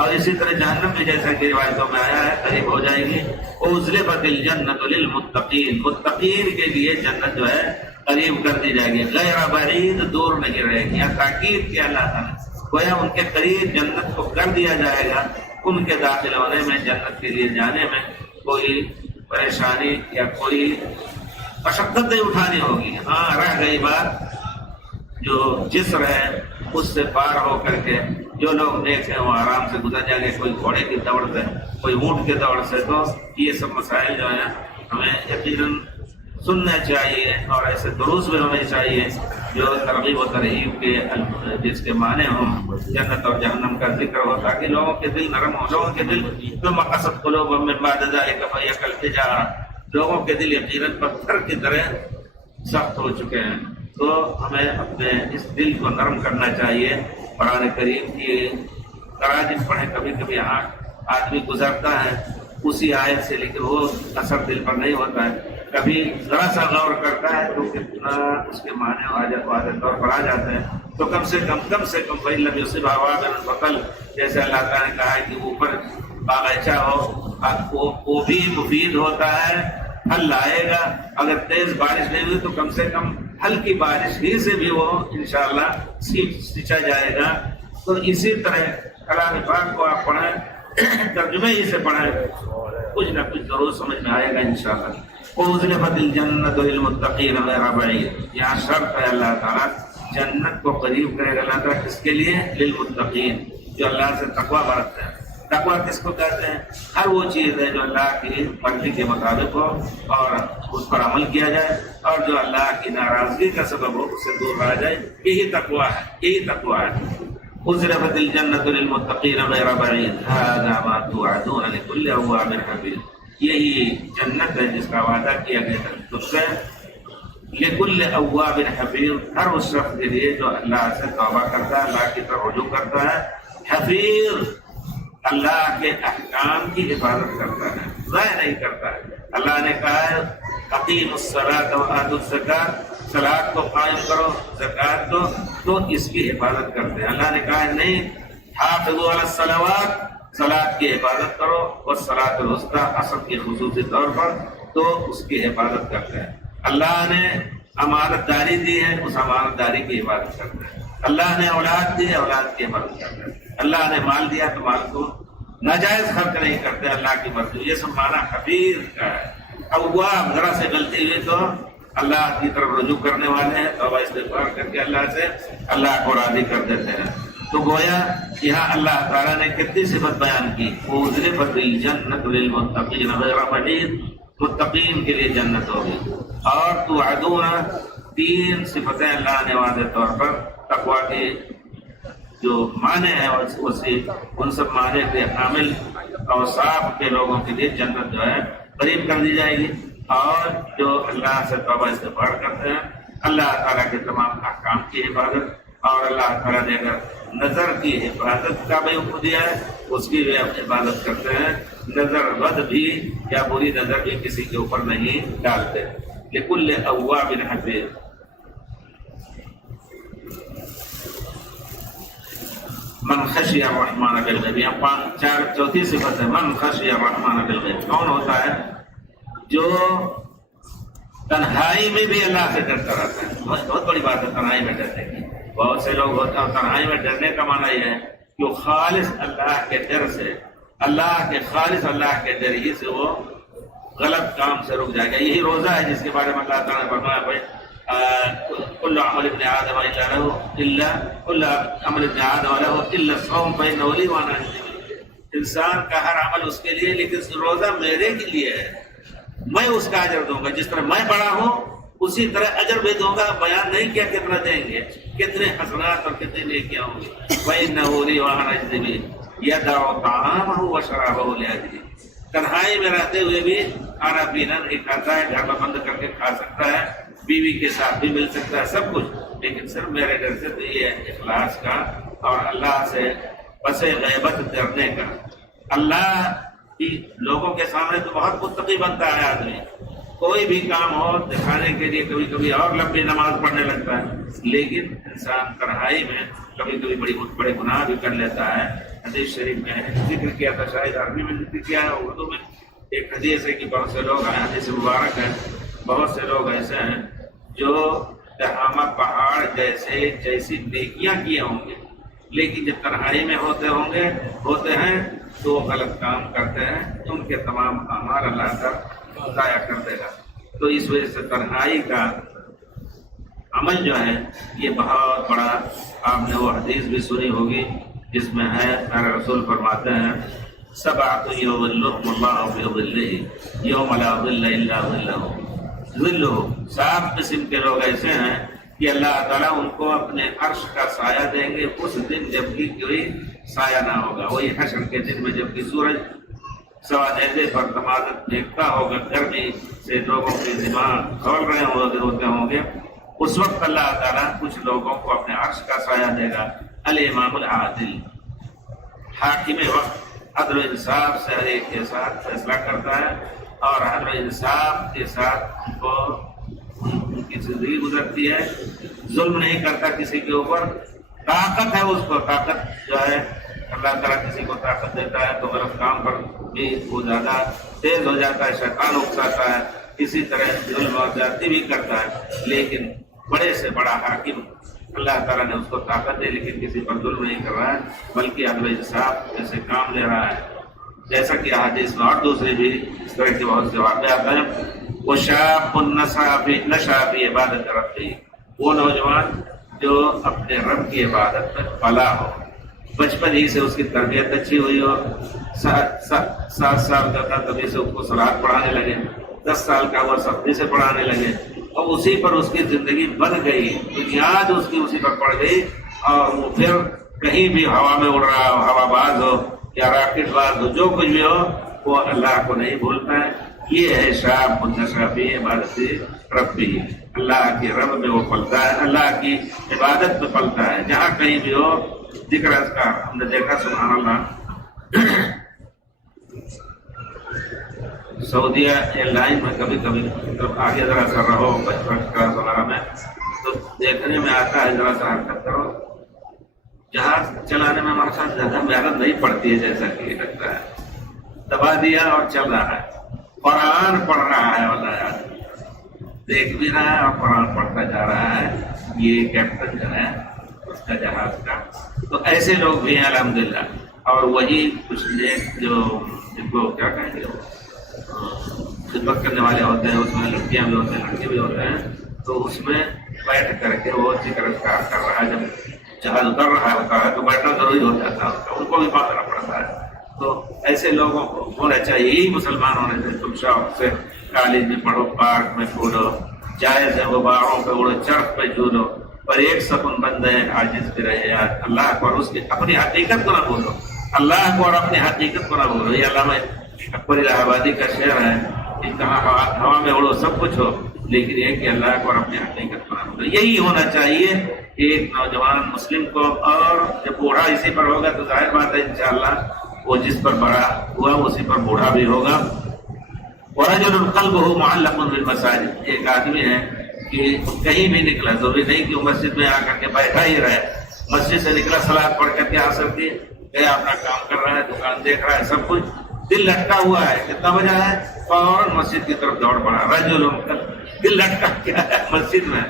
اور اسی طرح جہنم بھی جیسا کہ روایتوں میں آیا ہے قریب ہو جائے گی۔ وَأُزْلِفَتِ الْجَنَّةُ لِلْمُتَّقِينَ، متقین کے لیے جنت جو ہے قریب کر دی جائے گی، غیر بعید، دور نہیں رہے گی۔ یہاں تاکید کیا اللہ تعالیٰ نے، گویا ان کے قریب جنت کو کر دیا جائے گا، ان کے داخل ہونے میں، جنت کے لیے جانے میں کوئی پریشانی یا کوئی مشقت نہیں اٹھانی ہوگی۔ ہاں رہ گئی بات جو جسر ہے اس سے پار ہو کر کے جو لوگ نیک ہیں وہ آرام سے گزر جائیں گے، کوئی گھوڑے کی دوڑ سے، کوئی اونٹ کی دوڑ سے۔ تو یہ سب مسائل جو ہیں ہمیں یقیناً سننا چاہیے، اور ایسے دروس بھی ہونے چاہیے جو ترغیب و ترہیب کے جس کے معنی ہوں، جنت اور جہنم کا ذکر ہو، تاکہ لوگوں کے دل نرم ہو۔ لوگوں کے دل ثم قست قلوبهم من بعد ذلك فهي كالحجارة، لوگوں کے دل یقیناً پتھر کی طرح سخت ہو چکے ہیں۔ تو ہمیں اپنے اس دل کو نرم کرنا چاہیے۔ قرآن کریم کی تراجم پڑھیں، کبھی کبھی یہاں آدمی گزرتا ہے اسی آیت سے، لیکن وہ اثر دل پر نہیں ہوتا ہے۔ کبھی ذرا سا غور کرتا ہے تو کتنا اس کے معنی واضح طور پر آ جاتے ہیں۔ تو کم سے کم فَإِن لَّمْ يُصِبْهَا وَابِلٌ فَطَلٌّ، جیسے اللہ تعالیٰ نے کہا ہے کہ اوپر باغیچہ ہو، وہ بھی مفید ہوتا ہے، پھل لائے گا۔ اگر تیز بارش نہیں ہوئی تو کم سے کم ہلکی بارش ہی سے بھی وہ انشاءاللہ سینچا جائے گا۔ تو اسی طرح کلام پاک کو آپ پڑھیں، ترجمے ہی سے پڑھیں، کچھ نہ کچھ ضرور سمجھ میں آئے گا انشاءاللہ۔ وَأُزْلِفَتِ الْجَنَّةُ لِلْمُتَّقِينَ غَيْرَ بَعِيدٍ، یہاں شرط ہے اللہ تعالیٰ جنت کو قریب کرے گا اللہ تعالیٰ، کس کے لیے؟ للمتقین، جو اللہ سے تقویٰ برتتے ہیں۔ تقویٰ کس کو کہتے ہیں؟ ہر وہ چیز ہے جو اللہ کی مرضی کے مطابق ہو اور اس پر عمل کیا جائے، اور جو اللہ کی ناراضگی کا سبب ہو اس سے دور رہا جائے، یہی تقویٰ ہے، یہی تقویٰ ہے۔ وَأُزْلِفَتِ الْجَنَّةُ لِلْمُتَّقِينَ غَيْرَ بَعِيدٍ هَذَا مَا تُوعَدُونَ لِكُلِّ أَوَّابٍ حَفِيظٍ، یہی جنت ہے جس کا وعدہ کیا گیا ہے تم سے، لِكُلِّ أَوَّابٍ حَفِيظٍ، ہر اس شخص کے لیے جو اللہ سے توبہ کرتا ہے، اللہ کی طرف رجوع کرتا ہے، حفیظ، اللہ کے احکام کی حفاظت کرتا ہے، ضائع نہیں کرتا ہے۔ اللہ نے کہا ہے اقیموا الصلاۃ وآتوا الزکاۃ، صلاۃ کو قائم کرو، زکات دو، تو اس کی حفاظت کرتے ہیں۔ اللہ نے کہا ہے نہیں، حافظوا علی الصلوات، صلاۃ کی حفاظت کرو، والصلاۃ الوسطیٰ، عصر کی خصوصی طور پر، تو اس کی حفاظت کرتے ہیں۔ اللہ نے امانت داری دی ہے، اس امانت داری کی حفاظت کرتے ہیں۔ اللہ نے اولاد دی ہے، اولاد کی حفاظت کرتے ہیں۔ اللہ نے مال دیا تو مال کو ناجائز خرچ نہیں کرتے، اللہ کی مرضی۔ یہ سب معنی حفیظ کا ہے۔ اواب، ذرا سے غلطی ہوئی تو اللہ کی طرف رجوع کرنے والے ہیں، توبہ استغفار کر کے اللہ سے اللہ کو راضی کر دیتے ہیں۔ تو گویا یہاں اللہ تعالیٰ نے کتنی صفت بیان کی، وَأُزْلِفَتِ الْجَنَّةُ لِلْمُتَّقِينَ غَيْرَ بَعِيدٍ، متقین کے لیے جنت ہوگی۔ اور توعدون، تین صفتیں اللہ نے واضح طور پر تقویٰ کی جو معنی ہے ان سب معنی کے حامل اوصاف کے لوگوں کے لیے جنت جو ہے قریب کر دی جائے گی۔ اور جو اللہ سے توبہ استغفار کرتے ہیں، اللہ تعالیٰ کے تمام احکام کی حفاظت، اور اللہ تعالیٰ نے اگر نظر کی حفاظت کا بھی حکم دیا ہے اس کی بھی حفاظت کرتے ہیں۔ نظر بد بھی یا بری نظر بھی کسی کے اوپر نہیں ڈالتے۔ لِكُلِّ أَوَّابٍ حَفِيظٍ، من خشی الرحمن بالغیب، یہاں چوتھی صفت ہے من خشی الرحمن بالغیب۔ کون ہوتا ہے؟ جو تنہائی میں بھی اللہ سے ڈرتا رہتا ہے۔ بہت بڑی بات ہے تنہائی میں ڈرنے کی۔ بہت سے لوگ ہوتے ہیں تنہائی میں ڈرنے کا معنی یہ ہے کہ وہ خالص اللہ کے ڈر سے، خالص اللہ کے ڈر ہی سے وہ غلط کام سے رک جائے گا۔ یہی روزہ ہے جس کے بارے میں اللہ تعالیٰ نے فرمایا بھائی كل عمل ابن آدم إلا الصوم فإنه لي وأنا أجزي به۔ انسان کا ہر عمل اس کے لیے، لیکن روزہ میرے کے لیے ہے، میں اس کا اجر دوں گا، جس طرح میں بڑا ہوں اسی طرح اجر بھی دوں گا۔ بیان نہیں کیا کتنا دیں گے، کتنے حسنات اور کتنے نیکیاں ہوں گی۔ وَإِنَّهُ لِي وَأَنَا أَجْزِي بِهِ يَدَعُ طَعَامَهُ وَشَرَابَهُ لِأَجْلِي۔ تنہائی میں رہتے ہوئے بھی کھانا پینا نہیں کھاتا ہے، گھر میں بند کر کے کھا سکتا ہے، بیوی کے ساتھ بھی مل سکتا ہے، سب کچھ، لیکن صرف میرے ڈر سے تو یہ ہے اخلاص کا اور اللہ سے پس غیبت ڈرنے کا۔ اللہ کی لوگوں کے سامنے تو بہت متقی بنتا ہے آدمی، کوئی بھی کام ہو دکھانے کے لیے کبھی کبھی اور لمبی نماز پڑھنے لگتا ہے، لیکن انسان تنہائی میں کبھی کبھی بڑے گناہ بھی کر لیتا ہے۔ حدیث شریف میں ذکر کیا تھا، شاید عربی میں ذکر کیا ہے، اردو میں ایک حدیث ہے کہ بہت سے لوگ ہیں، حدیث مبارک ہے، بہت سے لوگ ایسے ہیں جو تہامہ پہاڑ جیسی نیکیاں کیے ہوں گے، لیکن جب تنہائی میں ہوتے ہیں تو وہ غلط کام کرتے ہیں، ان کے تمام اعمال اللہ تعالیٰ ضائع کر دے گا۔ تو اس وجہ سے تنہائی کا عمل جو ہے یہ بہت بڑا، آپ نے وہ حدیث بھی سنی ہوگی جس میں ہے میرے رسول فرماتے ہیں سبعۃ یظلھم اللہ فی ظلہ یوم لا ظل الا ظلہ، ظلہ 7 قسم کے لوگ ایسے ہیں کہ اللہ تعالیٰ ان کو اپنے عرش کا سایہ دیں گے اس دن جبکہ کوئی سایہ نہ ہوگا، وہی حشر کے دن میں جبکہ سورج سوادے پر تمازت دیکھتا ہوگا، گرمی سے لوگوں کے دماغ کھول رہے ہوتے ہوں گے، اس وقت اللہ تعالیٰ کچھ لوگوں کو اپنے عرش کا سایہ دے گا۔ الامام العادل، حاکم وقت، عدل و انصاف سے ہر ایک کے ساتھ فیصلہ کرتا ہے اور عدل و انصاف کے ساتھ ان کی زندگی گزرتی ہے، ظلم نہیں کرتا کسی کے اوپر، طاقت ہے اس کو، طاقت جو ہے اللہ تعالیٰ کسی کو طاقت دیتا ہے تو غلط کام پر بھی وہ زیادہ تیز ہو جاتا ہے، شیطان اکساتا ہے، اسی طرح ظلم اور زیادتی بھی کرتا ہے، لیکن بڑے سے بڑا حاکم اللہ تعالیٰ نے اس کو طاقت دی لیکن کسی پر ظلم نہیں کر رہا ہے بلکہ عدل و انصاف جیسے کام لے رہا ہے، جیسا کہ احادیث میں اور دوسرے بھی اس طرح کے بہت سے واقعات ہیں۔ وہ شاب نشا فی عبادت ربہ، وہ نوجوان جو اپنے رب کی عبادت میں پلا ہو، بچپن ہی سے اس کی تربیت اچھی ہوئی ہو، 7 سال کا تھا تبھی سے اس کو صلاۃ پڑھانے لگے، 10 سال کا ہوا سختی سے پڑھانے لگے اور اسی پر اس کی زندگی بن گئی، بنیاد اس کی اسی پر پڑ گئی، اور وہ پھر کہیں بھی ہوا میں اڑ رہا ہو، ہوا باز ہو یا راکٹ باز ہو، جو کچھ بھی ہو وہ اللہ کو نہیں بھولتا ہے۔ یہ ہے شاب نشا فی عبادت ربہ، اللہ کے رب میں وہ پلتا ہے، اللہ کی عبادت میں پلتا ہے، جہاں کہیں بھی ہو ذکر اس کا ہم نے دیکھا سبحان اللہ سعودیہ ایئر لائن میں کبھی کبھی آگے ذرا سا رہو بچپن کلاس وغیرہ میں تو دیکھنے میں آتا ہے ذرا سا حرکت کرو، جہاز چلانے میں ہمارے ساتھ زیادہ محنت نہیں پڑتی ہے جیسا کہ لگتا ہے، دبا دیا اور چل رہا ہے، قرآن پڑھ رہا ہے واللہ آدمی دیکھ بھی رہا ہے اور قرآن پڑھتا جا رہا ہے، یہ کیپٹن جو ہے اس کا جہاز کا۔ تو ایسے لوگ بھی ہیں الحمدللہ، اور وہی کچھ جو جن کو کیا کہیں گے خدمت کرنے والے ہوتے ہیں، اس میں لڑکیاں بھی ہوتے ہیں لڑکے بھی ہوتے ہیں، تو اس میں بیٹھ کر کے وہ ذکر اذکار کر رہا ہے، جب جہاز اتر رہا ہوتا ہے تو بیٹھنا ضروری ہو جاتا ہے، ان کو بھی باندھنا پڑتا ہے۔ تو ایسے لوگوں کو ہونا چاہیے، یہی مسلمان ہونے سے، تم شوق سے کالج میں پڑھو، پارک میں کھولو، جائز ہے وہ باغوں پہ اڑو، چرخ پہ جھولو، پر ایک سکون بند ہے عاجز بھی رہے یار، اللہ کو اور اس کی اپنی حقیقت کو نہ بھولو، اللہ کو اور اپنی حقیقت کو نہ بھولو۔ یہ علامہ اکبر الہ آبادی کا شعر ہے کہ کہاں ہوا میں اڑو سب کچھ ہو لیکن یہ کہ اللہ کو اور اپنی حقیقت کو نہ بھولو۔ یہی ہونا چاہیے ایک نوجوان مسلم کو، اور جب بوڑھا اسی پر ہوگا تو ظاہر بات ہے انشاءاللہ وہ جس پر بڑا ہوا اسی پر بوڑھا بھی ہوگا۔ وَرَجُلٌ قَلْبُهُ مُعَلَّقٌ بِالْمَسَاجِدِ، ایک آدمی ہے کہ کہیں بھی نکلا، ضروری نہیں کہ وہ مسجد میں آ کر کے بیٹھا ہی رہے، مسجد سے نکلا صلاۃ پڑھ کر کے حاصل کی گیا، اپنا کام کر رہا ہے، دکان دیکھ رہا ہے، سب کچھ، دل لٹکا ہوا ہے، کتنا بجا ہے، فوراً مسجد کی طرف دوڑ پڑا۔ رجل، دل لٹکا کیا ہے مسجد میں،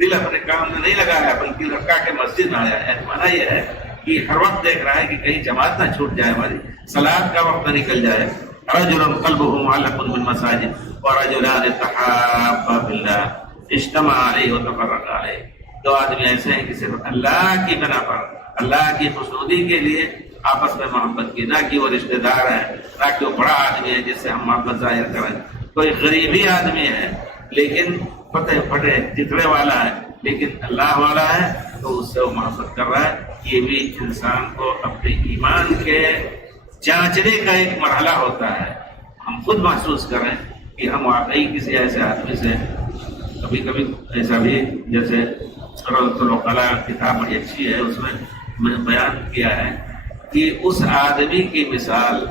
دل اپنے کام میں نہیں لگا ہے بلکہ لٹکا کے مسجد میں آیا ہے، مانا یہ ہے کہ ہر وقت دیکھ رہا ہے کہ کہیں جماعت نہ چھوٹ جائے، ہماری صلاۃ کا وقت نہ نکل جائے۔ رجل قلبه معلق بالمساجد ورجلان تحابا بالله اجتمع عليه وتفرقا عليه، دو آدمی ایسے ہیں کہ صرف اللہ کی بنا پر، اللہ کی خوشنودی کے لیے آپس میں محبت کی، نہ کہ وہ رشتہ دار ہے، نہ کہ وہ بڑا آدمی ہے جس سے ہم محبت ظاہر کریں. کوئی غریبی آدمی ہے لیکن پھٹے ٹکڑے والا ہے لیکن اللہ والا ہے تو اس سے وہ محبت کر رہا ہے. یہ بھی انسان کو اپنے ایمان کے جانچنے کا ایک مرحلہ ہوتا ہے. ہم خود محسوس کریں کہ ہم واقعی کسی ایسے آدمی سے، کبھی کبھی ایسا بھی، جیسے روضۃ العقلاء کتاب بڑی اچھی ہے، اس میں بیان کیا ہے کہ اس آدمی کی مثال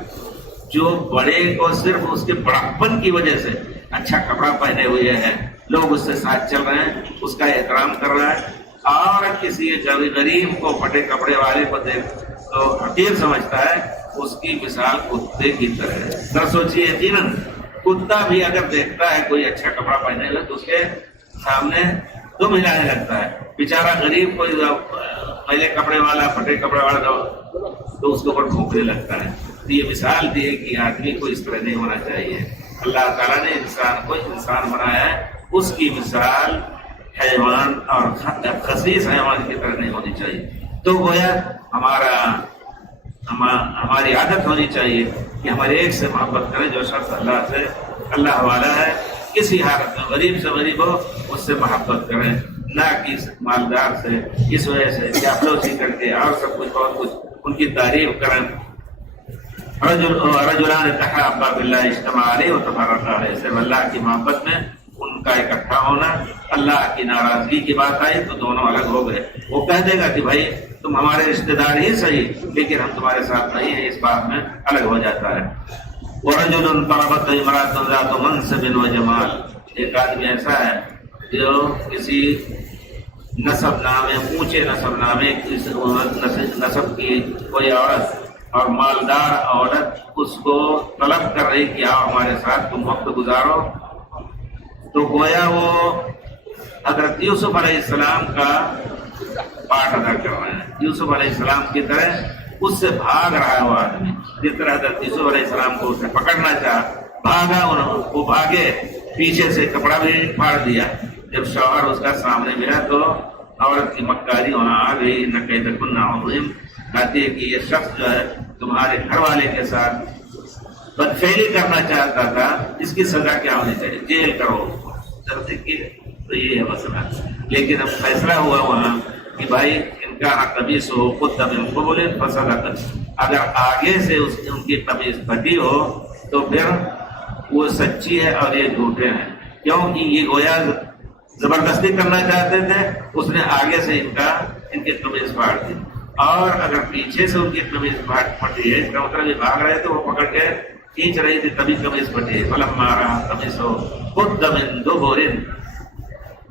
جو بڑے کو صرف اس کے بڑپن کی وجہ سے اچھا کپڑا پہنے ہوئے ہیں، لوگ اس سے ساتھ چل رہے ہیں، اس کا احترام کر رہا ہے، اور کسی غریب کو پھٹے کپڑے والے کو دیکھ تو حقیر سمجھتا ہے، اس کی مثال کتے کی طرح ہے. ذرا سوچیے، یقیناً کتا بھی اگر دیکھتا ہے کوئی اچھا کپڑا پہنے ہوئے تو اس کے سامنے دم ہلانے لگتا ہے. بیچارہ غریب کوئی میلے کپڑے والا، پھٹے کپڑے والا تو اس کے اوپر بھونکنے لگتا ہے. تو یہ مثال دی ہے کہ آدمی کو اس طرح نہیں ہونا چاہیے. اللہ تعالیٰ نے انسان کو انسان بنایا ہے، اس کی مثال حیوان اور خسیس حیوان کی طرح نہیں ہونی چاہیے. تو گویا ہماری عادت ہونی چاہیے کہ ہمارے ایک سے محبت کریں. جو شخص اللہ والا ہے، کسی حالت میں غریب سے غریب ہو اس سے محبت کریں، نہ کہ مالدار سے اس وجہ سے چاپلوسی کر کے اور سب کچھ بہت کچھ ان کی تعریف کریں. رجلان تحابا باللہ اجتمعا علیہ وتفرقا علیہ. صرف اللہ کی محبت میں ان کا اکٹھا ہونا. اللہ کی ناراضگی کی بات آئی تو دونوں الگ ہو گئے. وہ کہہ دے گا کہ بھائی تم ہمارے رشتہ دار ہی صحیح لیکن ہم تمہارے ساتھ نہیں ہیں، اس بات میں الگ ہو جاتا ہے. ورجل طلبت امرأة ذات منصب وجمال. ایک آدمی ایسا ہے جو کسی نسب نامے، اونچے نسب نامے نسب کی کوئی عورت اور مالدار عورت اس کو طلب کر رہی کہ آؤ ہمارے ساتھ تم وقت گزارو. تو گویا وہ حضرت یوسف علیہ السلام کا پارٹ ادا کر رہے ہیں. یوسف علیہ السلام کی طرح اس سے بھاگ رہا ہے وہ آدمی. جس طرح حضرت یوسف علیہ السلام کو اسے پکڑنا چاہا، بھاگا، وہ بھاگے، پیچھے سے کپڑا بھی پھاڑ دیا. جب شوہر اس کا سامنے ملا تو عورت کی مکاری وہاں آ گئی. نہ کیدکن عظیم، کہتی ہے کہ یہ شخص جو ہے تمہارے گھر والے کے ساتھ بدفعلی کرنا چاہتا تھا، اس کی سزا کیا ہونی چاہیے؟ جیل کرو. جب دیکھیے تو یہ ہے مسئلہ. لیکن اب فیصلہ ہوا وہاں کہ بھائی ان کا قمیص ہو خود من قبل فصدقت. اگر آگے سے ان کی قمیص پھٹی ہو تو پھر وہ سچی ہے اور یہ جھوٹے ہیں، کیونکہ یہ گویا زبردستی کرنا چاہتے تھے. اس نے آگے سے ان کی قمیص پھاڑ دی، اور اگر پیچھے سے ان کی قمیص پھٹی ہے، اس کا مطلب یہ بھاگ رہے تھے، وہ پکڑ کے کھینچ رہی تھی تبھی قمیص پھٹی ہے. فلما رأى قميصه قد من دبر،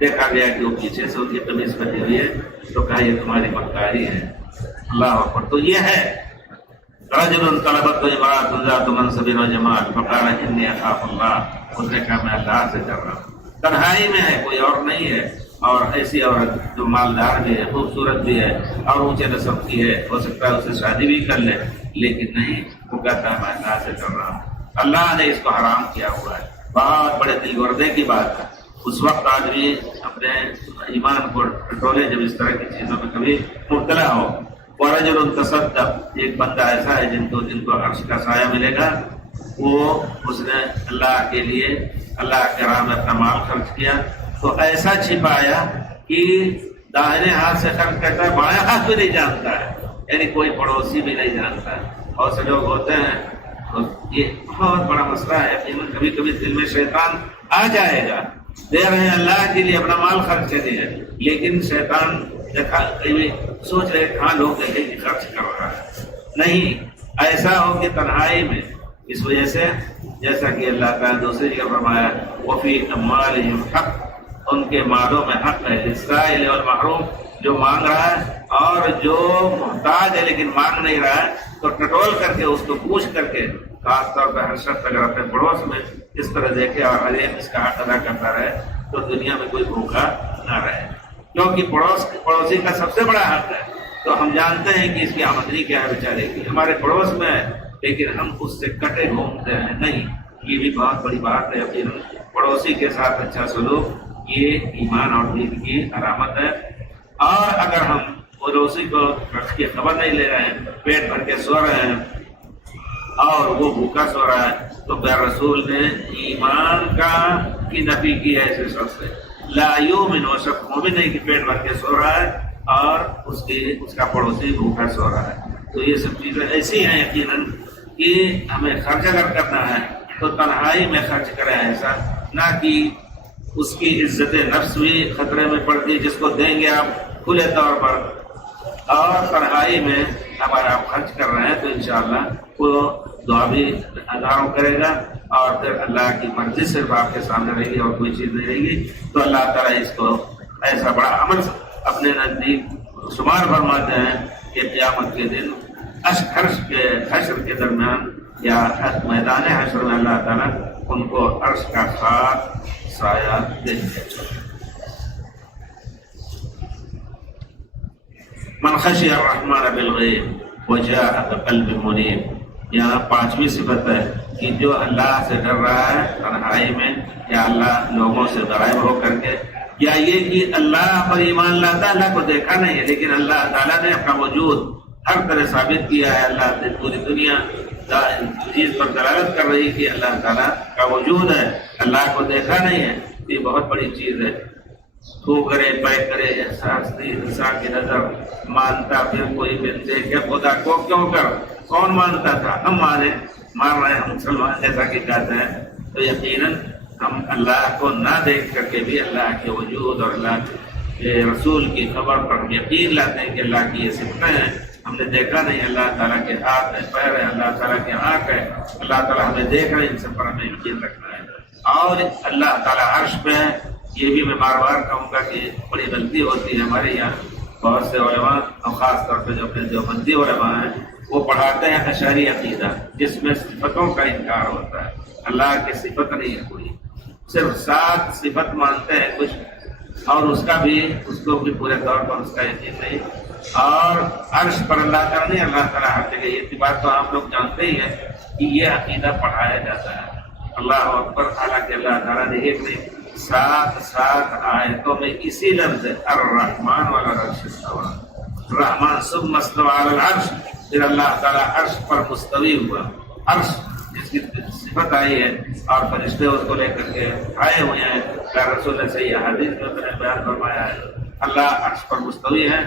دیکھا گیا کہ وہ پیچھے سے ان کی قمیص پھٹی ہوئی ہے تو کہا یہ تمہاری مکاری ہے. اللہ اکبر. تو یہ ہے رجل طلبت امرأة ذات منصب وجمال فقال انی اخاف اللہ. اس نے کہا میں اللہ سے ڈر رہا ہوں. تنہائی میں ہے، کوئی اور نہیں ہے، اور ایسی عورت جو مالدار بھی ہے، خوبصورت بھی ہے اور اونچے نسب کی ہے، ہو سکتا ہے اسے شادی بھی کر لے، لیکن نہیں، وہ کہتا ہے میں اللہ سے ڈر رہا ہوں. اللہ نے اس کو حرام کیا ہوا ہے. بہت بڑے دل گردے کی بات ہے. اس وقت آدمی اپنے ایمان کو ٹٹولے جب اس طرح کی چیزوں میں کبھی مبتلا ہو. ورجل تصدق، ایک بندہ ایسا ہے جن کو عرش کا سایہ ملے گا. وہ اس نے اللہ کے لیے اللہ کے راہ میں اپنا مال خرچ کیا تو ایسا چھپایا کہ داہنے ہاتھ سے خرچ کرتا ہے، بائیں ہاتھ بھی نہیں جانتا ہے، یعنی کوئی پڑوسی بھی نہیں جانتا ہے. اور سے لوگ ہوتے ہیں. یہ بہت بڑا مسئلہ ہے. کبھی کبھی دل میں شیطان آ جائے گا، دے رہے ہیں اللہ کے لیے اپنا مال خرچ کرے ہیں، لیکن شیطان سوچ رہے کہاں لوگ دیکھیں کہ خرچ کر رہا ہے. نہیں، ایسا ہو کہ تنہائی میں. اس وجہ سے جیسا کہ اللہ تعالیٰ دوسری جگہ فرمایا وفی اموالہم حق، ان کے مالوں میں حق ہے. للسائل والمحروم، جو مانگ رہا ہے اور جو محتاج ہے لیکن مانگ نہیں رہا ہے تو ٹٹول کر کے اس کو پوچھ کر کے، خاص طور پہ ہر شخص اگر اپنے پڑوس میں اس طرح دیکھے اور ہر ایک اس کا حق ادا کرتا رہے تو دنیا میں کوئی بھوکا نہ رہے. کیونکہ پڑوسی کا سب سے بڑا حق ہے. تو ہم جانتے ہیں کہ اس کی آمدنی کیا ہے بیچارے کی، ہمارے پڑوس میں ہے، لیکن ہم اس سے کٹے گھومتے ہیں. نہیں، یہ بھی بہت بڑی بات ہے. پھر پڑوسی کے ساتھ اچھا سلوک یہ ایمان اور دین کی علامت ہے. اور اگر ہم اور اسی کو کی خبر نہیں لے رہے ہیں، پیٹ بھر کے سو رہے ہیں اور وہ بھوکا سو رہا ہے، تو پھر رسول نے ایمان کی نفی کی ہے ایسے شخص سے۔ لا یؤمن، وہ شخص مومن نہیں کہ پیٹ بھر کے سو رہا ہے اور اس کا پڑوسی بھوکا سو رہا ہے۔ تو یہ سب چیزیں ایسی ہیں یقیناً کہ ہمیں خرچ اگر کرنا ہے تو تنہائی میں خرچ کریں، ایسا نہ کہ اس کی عزت نفس بھی خطرے میں پڑتی ہے جس کو دیں گے آپ کھلے طور پر، اور تنہائی میں اگر آپ خرچ کر رہے ہیں تو انشاءاللہ وہ دعا بھی اداؤں کرے گا، اور پھر اللہ کی مرضی صرف آپ کے سامنے رہے گی اور کوئی چیز نہیں رہے گی۔ تو اللہ تعالیٰ اس کو ایسا بڑا عمل اپنے نزدیک شمار فرماتے ہیں کہ قیامت کے دن حشر کے درمیان یا میدان حشر میں اللہ تعالیٰ ان کو عرش کا خاص سایہ دیں گے۔ من خشی الرحمن بالغیب وجاء بقلب منیب، یہاں پانچویں صفت ہے کہ جو اللہ سے ڈر رہا ہے تنہائی میں یا اللہ لوگوں سے غائب ہو کر کے، یا یہ کہ اللہ پر ایمان لاتا، اللہ کو دیکھا نہیں ہے لیکن اللہ تعالیٰ نے اپنا وجود ہر طرح ثابت کیا ہے، اللہ نے پوری دنیا چیز پر دلالت کر رہی کہ اللہ تعالیٰ کا وجود ہے، اللہ کو دیکھا نہیں ہے، یہ بہت بڑی چیز ہے۔ تو کرے پے کرے احساس نہیں، انسان کی نظر مانتا پھر کوئی بن دیکھے خدا کو کیوں کر، کون مانتا تھا، ہم مان رہے ہیں، ہم مسلمان جیسا کہ کہتے ہیں، تو یقیناً ہم اللہ کو نہ دیکھ کر کے بھی اللہ کے وجود اور اللہ کے رسول کی خبر پر ہم یقین لاتے ہیں کہ اللہ کی یہ صفتیں ہیں، ہم نے دیکھا نہیں، اللہ تعالیٰ کے ہاتھ ہے، پیر ہے، اللہ تعالیٰ کے آنکھ ہے، اللہ تعالیٰ ہمیں دیکھ رہے ہیں، ان سب پر ہمیں یقین رکھنا ہے۔ اور اللہ تعالیٰ عرش پہ ہے، یہ بھی میں بار بار کہوں گا کہ بڑی غلطی ہوتی ہے ہمارے یہاں بہت سے علماء، اور خاص طور پہ جو اپنے دیوبندی علماء ہیں، وہ پڑھاتے ہیں اشعری عقیدہ جس میں صفتوں کا انکار ہوتا ہے، اللہ کی صفت نہیں ہے کوئی، صرف 7 صفت مانتے ہیں کچھ، اور اس کو بھی پورے طور پر اس کا یقین نہیں، اور عرش پر اللہ تعالیٰ نہیں، اللہ تعالیٰ ہر جگہ، یہ بات تو آپ لوگ جانتے ہی ہیں کہ یہ عقیدہ پڑھایا جاتا ہے۔ اللہ اکبر، حالانکہ اللہ تعالیٰ نے ایک نہیں 7 آیتوں میں اسی لفظ الرحمن والا عرش استوى، رحمان ثم استوى على العرش، پھر اللہ تعالیٰ عرش پر مستوی ہوا، عرش جس کی صفت آئی ہے اور فرشتے اس کو لے کر کے آئے ہوئے ہیں، رسول نے صحیح حدیث میں بیان فرمایا ہے اللہ عرش پر مستوی ہے۔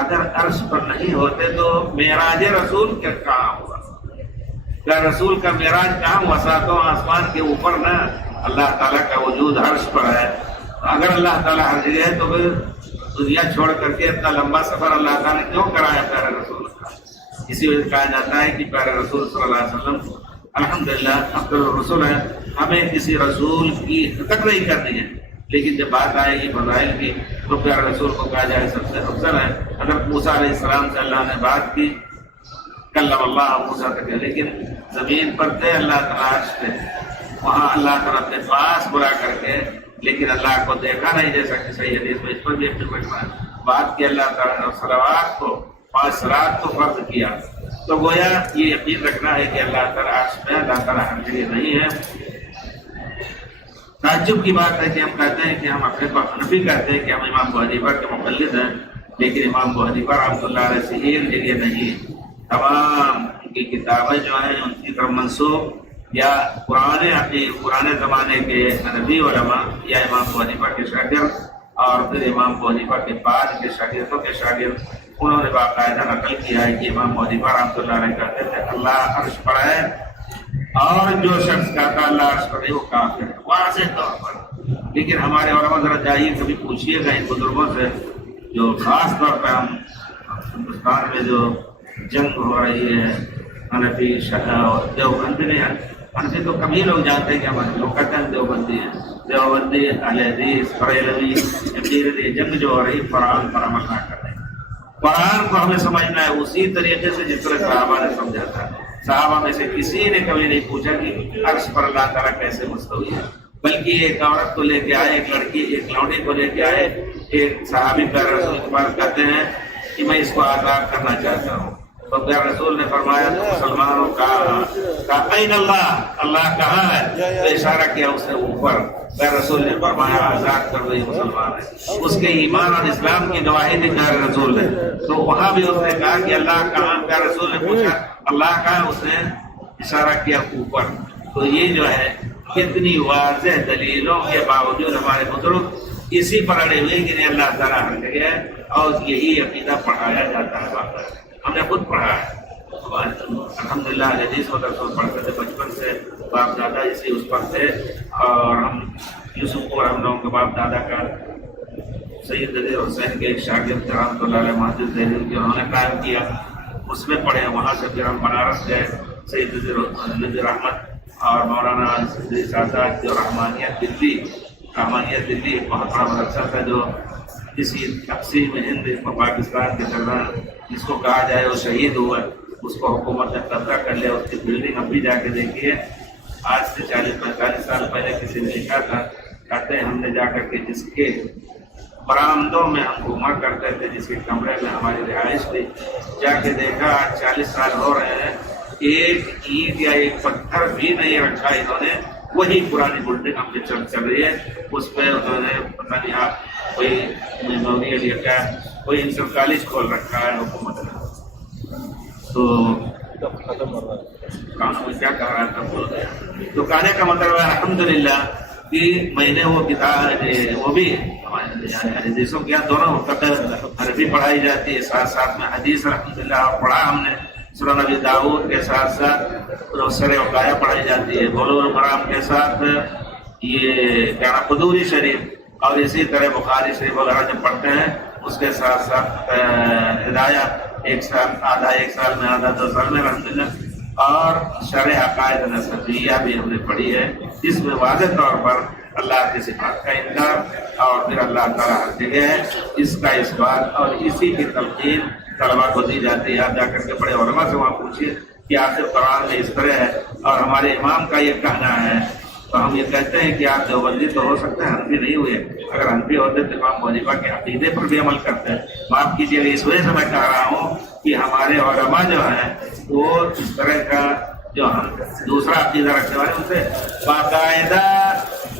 اگر عرش پر نہیں ہوتے تو معراج رسول کیا کہاں ہوا، کیا رسول کا معراج کہاں ہوا؟ 7 آسمان کے اوپر نہ، اللہ تعالیٰ کا وجود عرش پر ہے۔ اگر اللہ تعالیٰ ہر جگہ ہے تو پھر دنیا چھوڑ کر کے اتنا لمبا سفر اللہ تعالیٰ نے کیوں کرایا پیارے رسول کا؟ اسی وجہ سے کہا جاتا ہے کہ پیارے رسول صلی اللہ علیہ وسلم الحمدللہ افضل الرسول ہے، ہمیں کسی رسول کی حقیقت نہیں کرنی ہے، لیکن جب بات آئے گی فضائل کی تو پیارے رسول کو کہا جائے سب سے افضل ہے۔ حضرت موسیٰ علیہ السلام سے اللہ نے بات کی، کلم اللہ موسیٰ تک، لیکن زمین پر تھے، اللہ تعالیٰ عرش تھے، وہاں اللہ تعالیٰ اپنے پاس بلا کر کے، لیکن اللہ کو دیکھا نہیں، جیسا کہ صحیح حدیث میں اس پر بھی اپنے رکھنا ہے بات کی، اللہ تعالیٰ نے صلوات کو 5 صلوات کو فرض کیا، تو گویا یہ یقین رکھنا ہے کہ اللہ تعالیٰ عرش میں، اللہ تعالیٰ ہر جگہ نہیں ہے۔ تعجب کی بات ہے کہ ہم کہتے ہیں کہ ہم اپنے کو حنفی کہتے ہیں کہ ہم امام ابو حنیفہ کے مقلد ہیں، لیکن امام ابو حنیفہ رحمۃ اللہ علیہ سے ایک جگہ نہیں، تمام ان کی کتابیں جو ہیں ان کی طرف منسوب یا پرانے زمانے کے حنفی علماء یا امام ابو حنیفہ کے شاگرد اور پھر امام ابو حنیفہ کے بعد کے شاگردوں کے شاگرد، انہوں نے باقاعدہ نقل کیا ہے کہ امام ابو حنیفہ رحمۃ اللہ علیہ کہتے تھے اللہ عرش پر ہے، اور جو شخص کہتا اللہ عرش پر ہے وہ کافر ہے واضح طور پر۔ لیکن ہمارے علماء ذرا جائیے کبھی پوچھیے گا ان بزرگوں سے، جو خاص طور پہ ہم ہندوستان میں جو جنگ ہو رہی ہے حنفی دیوبندی نہیں ہے، حنفی تو کم ہی لوگ جانتے ہیں کہ ہمارے لوگ کہتے ہیں دیوبندی ہیں، دیوبندی اہل حدیث بریلوی یہ جنگ جو ہو رہی قرآن پر عمل نہ کر رہے، قرآن کو ہمیں سمجھنا ہے اسی طریقے سے جس طرح صحابہ نے سمجھا تھا۔ صحابہ میں سے کسی نے کبھی نہیں پوچھا کہ عرش پر اللہ تعالیٰ کیسے مستوی ہے، بلکہ ایک عورت کو لے کے آئے، ایک لڑکی ایک لونڈی کو لے کے آئے، ایک صحابی پیارے رسول کے پاس کہتے ہیں کہ میں اس کو آزاد کرنا چاہتا ہوں، تو پیارے رسول نے فرمایا تو مسلمانوں کا این اللہ، اللہ کہاں ہے؟ تو اشارہ کیا اس نے اوپر. پیارے رسول نے فرمایا آزاد کر دو یہ مسلمان ہے. اس کے ایمان اور اسلام کی گواہی دی پیارے رسول نے. تو وہاں بھی اس نے کہا کہ اللہ کہاں؟ پیارے رسول نے پوچھا اللہ کہاں؟ اس نے اشارہ کیا اوپر. تو یہ جو ہے کتنی واضح دلیلوں کے باوجود ہمارے بزرگ اسی پر اڑے ہوئے کہ نہیں اللہ تعالیٰ ہر جگہ ہے اور یہی عقیدہ پڑھایا جاتا ہے. ہم نے خود پڑھا ہے الحمدللہ. حدیث و درس پڑھتے تھے بچپن سے، باپ دادا اسی اس پر تھے. اور ہم یوسف اور ہم لوگوں کے باپ دادا کا سید نذیر حسین کے ایک شاگرد رحمۃ اللہ علیہ مسجد دہلی جو انہوں نے قائم کیا اس میں پڑھے. وہاں سے پھر ہم بنارس گئے. سید نذیر احمد اور مولانا آزاد جو رحمانیت دلی ایک بہت بڑا مدرسہ تھا جو اسی تقسیم ہند پاکستان کے درمیان جس کو کہا جائے وہ شہید ہوا. اس کو حکومت نے قبضہ کر لیا. اس کی بلڈنگ اب بھی جا کے دیکھیے. آج سے 40-45 سال پہلے کسی نے لکھا تھا، کہتے ہیں ہم نے جا کر کے جس کے برآمدوں میں ہم گھوما کرتے تھے، جس کے کمرے میں ہماری رہائش تھی، جا کے دیکھا 40 سال ہو رہے ہیں ایک اینٹ یا ایک پتھر بھی نہیں رکھا انہوں نے. وہی پرانی بلڈنگ ہم پہ چل رہی ہے. اس پہ انہوں نے پتہ نہیں آپ کوئی میموریل یا کیا کوئی انٹر کالج کھول رکھا ہے حکومت نے. تو کیا کہہ رہا تھا بول گیا. تو کہنے کا مطلب ہے الحمدللہ کہ میں نے وہ کتاب وہ بھی حدیثوں کے یہاں دونوں فقہ عربی پڑھائی جاتی ہے، ساتھ ساتھ میں حدیث الحمدللہ پڑھا ہم نے. سنن نبی داؤد کے ساتھ ساتھ سر وقایہ پڑھائی جاتی ہے، بلوغ المرام کے ساتھ یہ کیا قدوری شریف، اور اسی طرح بخاری شریف وغیرہ جب پڑھتے ہیں اس کے ساتھ ساتھ ہدایہ ایک سال میں آدھا 2 سال میں الحمدللہ. اور شرح عقائد نصفیہ بھی ہم نے پڑھی ہے، جس میں واضح طور پر اللہ کی صفات کا انکار اور پھر اللہ تعالیٰ ہر جگہ ہے اس کا اس بات، اور اسی کی تلقین طلبا کو دی جاتی ہے. آپ جا کر کے بڑے علماء سے وہاں پوچھیے کہ آخر قرآن میں اس طرح ہے اور ہمارے امام کا یہ کہنا ہے. تو ہم یہ کہتے ہیں کہ آپ دیوبندی تو ہو سکتے ہیں، حنفی نہیں ہوئے. اگر حنفی ہوتے تو امام ابو حنیفہ کے عقیدے پر بھی عمل کرتے ہیں. معاف کیجیے گا اس وجہ سے میں کہہ رہا ہوں کہ ہمارے علماء جو ہیں وہ اس طرح کا جو ہم دوسرا عقیدہ رکھنے والے ان سے باقاعدہ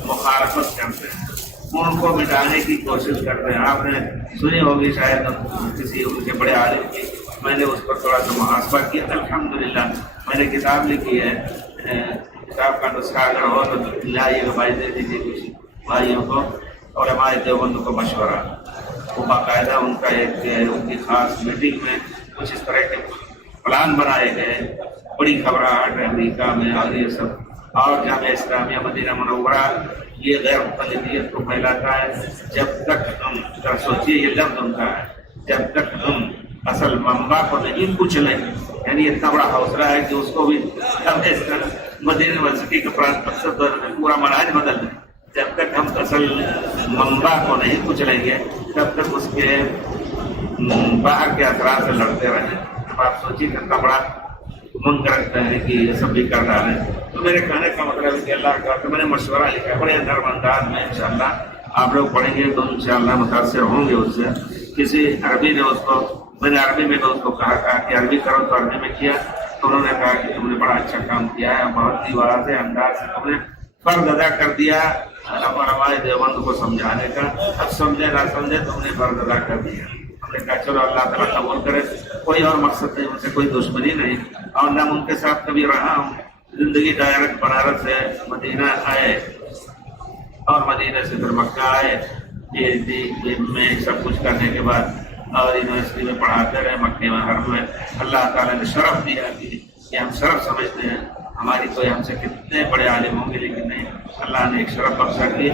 مخالفت کرتے ہیں، ان کو مٹانے کی کوشش کرتے ہیں. آپ نے سنی ہوگی شاید کسی ان کے بڑے عالم کی، میں نے اس پر تھوڑا سا محاسبہ کیا. الحمدللہ میں نے کتاب لکھی ہے، کتاب کا نسخہ اگر ہو تو لائیے گا بھائی، دے دیجیے کچھ بھائیوں کو. علماء دیوبند کو مشورہ، وہ باقاعدہ ان کا ایک ان کی خاص میٹنگ میں کچھ اس طرح کے پلان بنائے گئے. بڑی گھبراہٹ ہے امریکہ میں اور یہ سب. اور جامعہ اسلامیہ مدینہ منورہ یہ غیر مقلدیت کو پھیلاتا ہے. جب تک ہم سوچیے یہ لفظ ان کا ہے، جب تک ہم اصل منبع کو نہیں کچلیں، یعنی اتنا بڑا حوصلہ ہے کہ اس کو بھی مدینہ یونیورسٹی کا پورا منہج بدل دیں. جب تک ہم اصل منبع کو نہیں کچلیں گے تب تک اس کے باہر کے اثرات سے لڑتے رہیں. اب آپ سوچیے کتنا بڑا من کرتا ہے کہ یہ سب بھی کر رہا ہے. تو میرے کہنے کا مطلب ہے کہ اللہ کا تو میں نے مشورہ لکھا ہے بڑے نرم انداز میں. انشاءاللہ آپ لوگ پڑھیں گے تو انشاءاللہ متاثر ہوں گے اس سے. کسی عربی نے اس کو، میں نے عربی میں تو اس کو کہا کہ عربی کرو تو عربی میں کیا. تو انہوں نے کہا کہ تم نے بڑا اچھا کام کیا ہے، بہت ہی واضح انداز سے تم نے فرض ادا کر دیا علماء دیوبند کو سمجھانے کا. اب سمجھے نہ سمجھے تم نے فرض ادا کر دیا. ہم نے کہا چلو اللہ تعالیٰ قبول کرے. کوئی اور مقصد نہیں، ان سے کوئی دشمنی نہیں، اور نہ ان کے ساتھ کبھی رہا ہوں. زندگی ڈائریکٹ بنارس سے مدینہ آئے اور مدینہ سے پھر مکہ آئے. یہ میں سب کچھ کرنے کے بعد اور یونیورسٹی میں پڑھاتے رہے مکے میں حرم میں. اللہ تعالیٰ نے شرف دیا کہ ہم شرف سمجھتے ہیں ہماری کوئی ہم سے کتنے بڑے عالم ہوں گے، لیکن نہیں، اللہ نے ایک شرف بخشا کی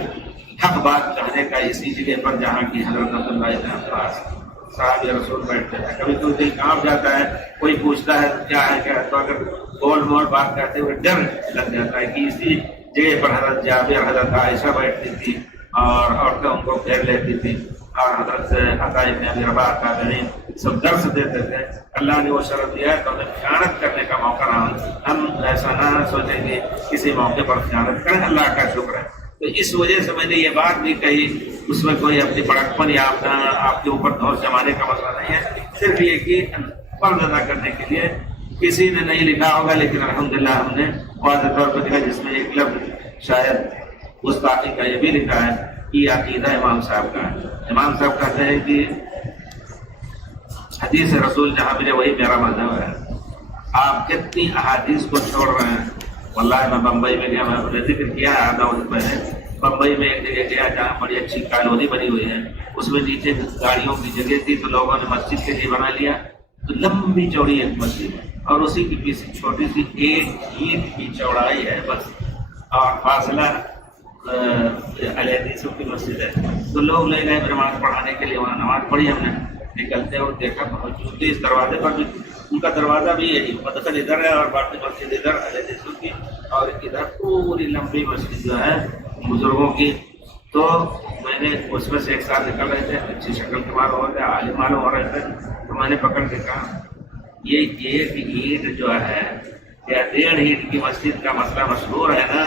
حق بات کہنے کا اسی جگہ پر جہاں کی حضرت عبداللہ ابن عباس صحابی رسول بیٹھتے ہیں. کبھی کوئی دل کانپ جاتا ہے، کوئی پوچھتا ہے کیا ہے کیا ہے، تو اگر گول مول بات کرتے ہوئے ڈر لگ جاتا ہے کہ اسی جگہ پر حضرت جابر، حضرت عائشہ بیٹھتی تھی اور عورتیں ان کو گھیر لیتی تھی، اور حضرت عطا ابن ابی رباح تابعین سب درس دیتے تھے. اللہ نے وہ شرط دیا ہے تو ہمیں خیانت کرنے کا موقع نہ ہو. ہم ایسا نہ سوچیں گے کسی موقع پر خیانت کریں. اللہ کا شکر ہے. تو اس وجہ سے میں نے یہ بات بھی کہی، اس میں کوئی اپنی بڑکپن یا آپ کے اوپر دور جمانے کا مسئلہ نہیں ہے، صرف یہ کہ فرض ادا کرنے کے لیے کسی نے نہیں لکھا ہوگا، لیکن الحمدللہ ہم نے واضح طور پر لکھا، جس میں ایک لفظ شاید گستاخی کا یہ بھی لکھا ہے کہ یہ عقیدہ امام صاحب کا ہے۔ امام صاحب کہتے ہیں کہ حدیث رسول جہاں ملے وہی میرا مذہب ہے۔ آپ کتنی احادیث کو چھوڑ رہے ہیں؟ واللہ میں بمبئی میں گیا، میں نے ذکر کیا ہے آدھا وقت پہلے، بمبئی میں ایک جگہ گیا جہاں بڑی اچھی کالونی بنی ہوئی ہے، اس میں نیچے گاڑیوں کی جگہ تھی تو لوگوں نے مسجد کے لیے بنا لیا، تو لمبی چوڑی ایک مسجد ہے اور اسی کی پیچھے چھوٹی سی ایک اینٹ کی چوڑائی ہے بس، اور فاصلہ علیہ حدیثوں کی مسجد ہے۔ تو لوگ لے گئے نماز پڑھانے کے لیے، وہاں نماز پڑھی ہم نے، نکلتے اور دیکھا موجود اس دروازے پر بھی، ان کا دروازہ بھی یہی، مدخل ادھر ہے اور باقی مسجد ادھر علیہ حدیثوں کی، اور ادھر پوری لمبی مسجد جو ہے بزرگوں کی۔ تو میں نے اس میں سے ایک ساتھ نکل رہے تھے، اچھی شکل کے معلوم ہو رہے تھے، عالم معلوم ہو رہے تھے، تو میں نے پکڑ کے کہا یہ ایک اینٹ جو ہے یا 1.5 اینٹ کی مسجد کا مسئلہ مشہور ہے نا،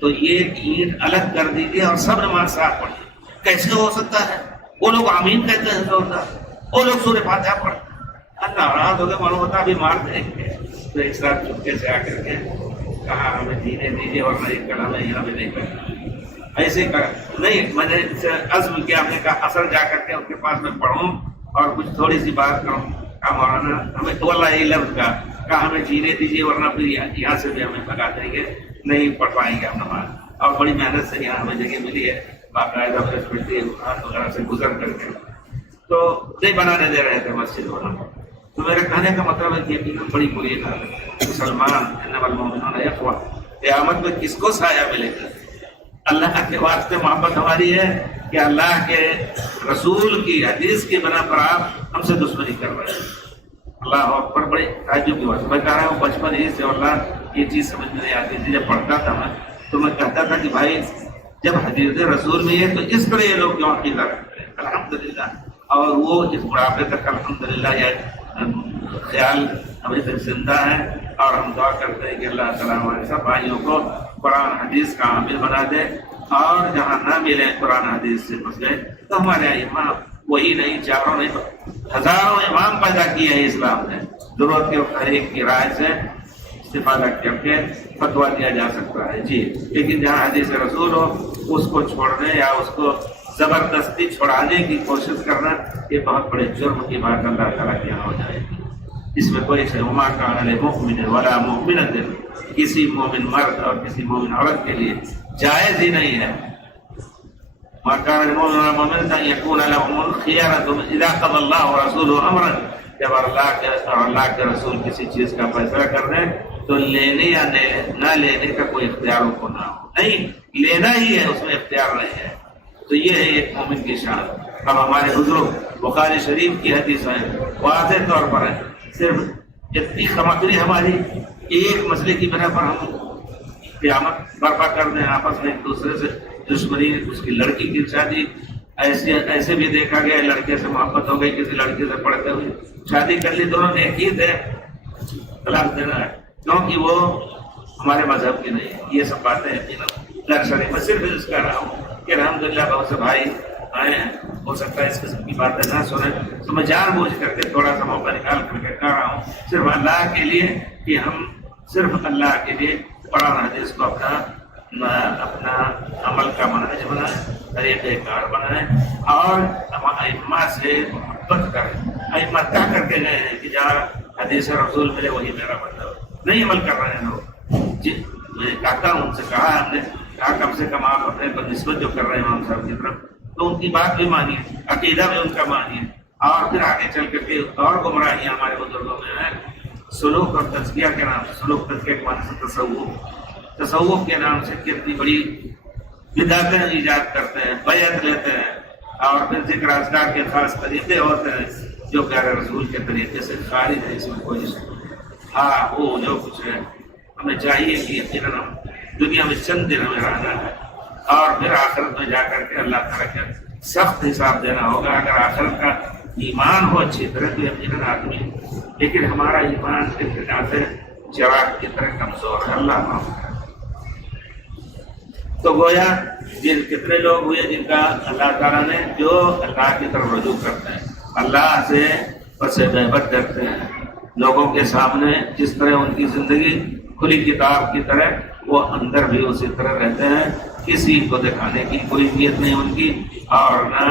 تو یہ اینٹ الگ کر دیجیے اور سب نماز ساتھ پڑھیے۔ کیسے ہو سکتا ہے؟ وہ لوگ آمین کہتے ہیں زوردار، وہ لوگ سورہ فاتحہ پڑھتے ہیں، اللہ ناراض ہو گئے، معلوم ہوتا ابھی مار دیں گے۔ تو ایک ساتھ چپکے سے آ کر کے کہا ہمیں جینے دیجیے ورنہ یہ کلام ہے یہاں بھی نہیں کرنا۔ ایسے کہا نہیں، میں نے عزم کیا، ہم نے کہا اثر جا کر کے ان کے پاس میں پڑھوں اور کچھ تھوڑی سی بات کروں، کہا مولانا ہمیں تو اللہ یہ لفظ کہا ہمیں جینے دیجیے ورنہ پھر یہاں سے بھی ہمیں بھگا دیں گے، نہیں پڑھ پائیں گے ہم نماز۔ اور بڑی محنت سے یہاں ہمیں جگہ ملی ہے، باقاعدہ وغیرہ سے گزر کر کے، تو نہیں بنانے دے رہے تھے مسجد وہاں۔ تو میرے کہنے کا مطلب ہے کہ یقیناً بڑی بری بات ہے، مسلمان انما المؤمنون اخوہ، قیامت میں کس کو سایہ ملے گا؟ اللہ کے واسطے محبت ہماری ہے کہ اللہ کے رسول کی حدیث کی بنا پر آپ ہم سے دشمنی کر رہے ہیں۔ اللہ اکبر، بڑی تعجب کی بات۔ میں کہہ رہا ہوں بچپن ہی سے اللہ یہ چیز سمجھ میں نہیں آتی تھی، جب پڑھتا تھا میں تو میں کہتا تھا کہ بھائی جب حدیث رسول میں ہے تو اس طرح یہ لوگ کیوں عقیدہ رکھتے ہیں؟ الحمدللہ، اور وہ اس بڑھاپے تک الحمدللہ یہ خیال ابھی تک زندہ ہے، اور ہم دعا کرتے ہیں کہ اللہ تعالیٰ ہمارے سب بھائیوں کو قرآن حدیث کا عامل بنا دے، اور جہاں نہ ملے قرآن حدیث سے مسئلے تو ہمارے امام وہی نہیں، چاروں نہیں، ہزاروں امام پیدا کیے ہیں اسلام نے، ضرورت کے ہر ایک کی رائے سے استفادہ کر کے فتویٰ دیا جا سکتا ہے جی، لیکن جہاں حدیث رسول ہو اس کو چھوڑنے یا اس کو زبردستی چھوڑانے کی کوشش کرنا، یہ بہت بڑے جرم کی بات اللہ تعالیٰ کے یہاں ہو جائے گی۔ اس میں کوئی سے وما کان للمؤمن ولا مؤمنۃ، کسی مومن مرد اور کسی مومن عورت کے لیے جائز ہی نہیں ہے، ما کان للمؤمن ولا مؤمنۃ ان یکون لهم الخيارۃ اذا قضى الله ورسوله امرا، جب اللہ کے رسول کسی چیز کا فیصلہ کر دیں تو لینے یا نہ لینے کا کوئی اختیار ان کو نہ ہو، نہیں لینا ہی ہے، اس میں اختیار نہیں ہے۔ تو یہ ہے ایک مومن کی شان۔ اب ہمارے بزرگ بخاری شریف کی حدیث ہے، واضح طور پر ہے، صرف اتنی خمکری ہماری ایک مسئلے کی بنا پر ہم قیامت برپا کر دیں، آپس میں ایک دوسرے سے دشمنی، اس کی لڑکی کی شادی، ایسے بھی دیکھا گیا لڑکے سے محبت ہو گئی کسی لڑکی سے پڑھتے ہوئے، شادی کر لی، دونوں نے ایک ہی تھے، طلاق دینا ہے کیونکہ وہ ہمارے مذہب کی نہیں۔ یہ سب باتیں شریف میں صرف اس کہہ رہا ہوں کہ الحمدللہ بہت سے بھائی آئے ہیں، ہو سکتا ہے اس قسم کی باتیں نہ سنیں، تو میں جان بوجھ کر کے تھوڑا سا موقع نکال کر کے کہہ رہا ہوں صرف اللہ کے لیے، کہ ہم صرف اللہ کے لیے قرآن حدیث کو اپنا عمل کا منہج بنائیں، طریقہ کار بنائیں، اور ائمہ سے محبت کریں۔ ائمہ طے کر کے گئے ہیں کہ جہاں حدیث رسول ملے وہی میرا مطلب، نہیں عمل کر رہے ہیں لوگ جی۔ میں کہتا ہوں، ان سے کہا ہم نے، کہا کم سے کم آپ اپنے پر نسبت جو کر رہے ہیں امام صاحب کی طرف، تو ان کی بات بھی مانیے، عقیدہ بھی ان کا مانیے، اور پھر آگے چل کر کے اور گمراہیاں ہمارے بزرگوں میں ہیں، سلوک اور تزکیہ کے نام سے، سلوک تزکیہ کے معنی سے تصوف کے نام سے کتنی بڑی بدعتیں ایجاد کرتے ہیں، بیعت لیتے ہیں، اور پھر ذکر اذکار کے خاص طریقے ہوتے ہیں جو غیر رسول کے طریقے سے خارج ہے، اس میں کوئی شک نہیں۔ ہاں وہ جو کچھ ہے ہمیں چاہیے کہ یقیناً ہم دنیا میں چند دن ہمیں رہنا ہے، اور پھر آخرت میں جا کر کے اللہ تعالیٰ کا سخت حساب دینا ہوگا۔ اگر آخرت کا ایمان ہو اچھی طرح تو یقیناً آدمی، لیکن ہمارا ایمان سے چراغ کی طرح کمزور ہے، اللہ معاف کرے۔ تو گویا جن کتنے لوگ ہوئے جن کا اللہ تعالیٰ نے، جو اللہ کی طرف رجوع کرتے ہیں، اللہ سے بس غیبت کرتے ہیں لوگوں کے سامنے، جس طرح ان کی زندگی کھلی کتاب کی طرح، وہ اندر بھی اسی طرح رہتے ہیں، کسی کو دکھانے کی کوئی نیت نہیں ان کی، اور نہ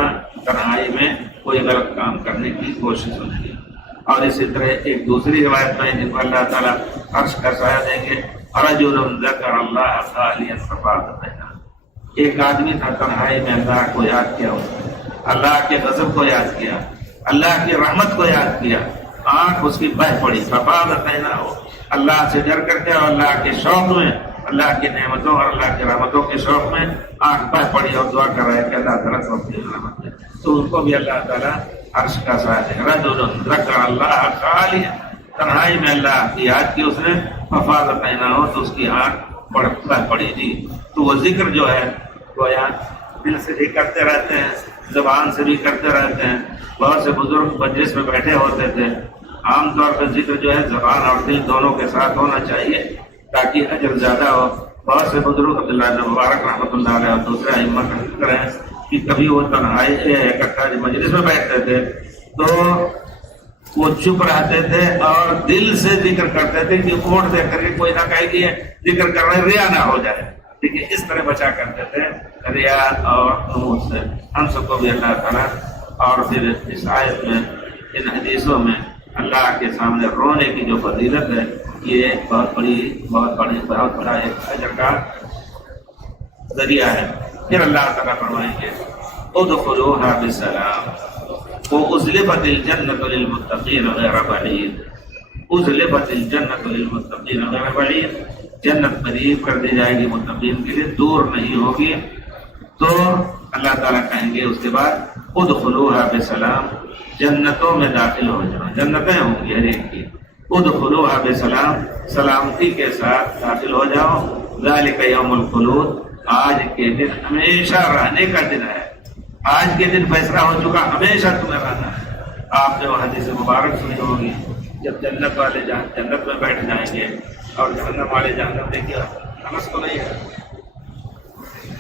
تنہائی میں کوئی غلط کام کرنے کی کوشش ان کی۔ اور اسی طرح ایک دوسری روایت میں جن کو اللہ تعالیٰ عرش کا سایہ دیں گے، رجل ذکر اللہ خالیا ففاض عیناہ، ایک آدمی تھا تنہائی میں اللہ کو یاد کیا، اللہ کے غضب کو یاد کیا، اللہ کی رحمت کو یاد کیا، آنکھ اس کی بہہ پڑی، ففاض عیناہ، اللہ سے ڈر کر کے اور اللہ کے شوق میں، اللہ کی نعمتوں اور اللہ کی رحمتوں کے شوق میں آنکھ بہہ پڑی اور دعا کر رہے کہ اللہ تعالیٰ کو اپنی رحمت دے، تو ان کو بھی اللہ تعالیٰ عرش کا سایہ دے۔ رجل ذکر اللہ خالیا، تنہائی میں اللہ کی یاد کی اس نے، ففاض عیناہ، تو اس کی آنکھ بہہ پڑی جی۔ تو وہ ذکر جو ہے گویا دل سے بھی کرتے رہتے ہیں، زبان سے بھی کرتے رہتے ہیں۔ بہت سے بزرگ مجلس میں بیٹھے ہوتے تھے، عام طور پر ذکر جو ہے زبان اور دل دونوں کے ساتھ ہونا چاہیے تاکہ اجر زیادہ ہو۔ بہت سے بزرگ عبداللہ بن مبارک رحمۃ اللہ علیہ اور دوسرے ائمہ کا ذکر ہے کہ کبھی وہ تنہائی اکٹھا مجلس میں بیٹھتے تھے تو وہ چپ رہتے تھے اور دل سے ذکر کرتے تھے کہ ہونٹ دیکھ کر کے کوئی نہ کہے کہ ذکر کر رہے ریا نہ ہو جائے، ٹھیک ہے، اس طرح بچا کرتے تھے ریا اور نمود سے۔ ہم سب کو بھی اللہ تعالیٰ، اور پھر اس آیت میں، ان حدیثوں میں اللہ کے سامنے رونے کی جو فضیلت ہے، یہ بہت بڑا ایک اجر کا ذریعہ ہے۔ پھر اللہ تعالیٰ فرمائیں گے ادخلوها بسلام وازلفت الجنۃ للمتقین غیر بعید، ازلفت الجنۃ للمتقین غیر بعید، جنت قریب کر دی جائے گی متقین کے لیے، دور نہیں ہوگی۔ تو اللہ تعالیٰ کہیں گے اس کے بعد ادخلوها بسلام، جنتوں میں داخل ہو جاؤ، جنتیں ہوں گی ہر ایک کی، ادخلوها بسلام، سلامتی کے ساتھ داخل ہو جاؤ۔ ذالک یوم الخلود، آج کے دن ہمیشہ رہنے کا دن ہے، آج کے دن فیصلہ ہو چکا، ہمیشہ تمہیں رہنا ہے۔ آپ نے وہ حدیث مبارک سنی ہوگی، جب جنت والے جنت میں بیٹھ جائیں گے اور جہنم والے جہنم میں، کیا سمجھ تو نہیں ہے،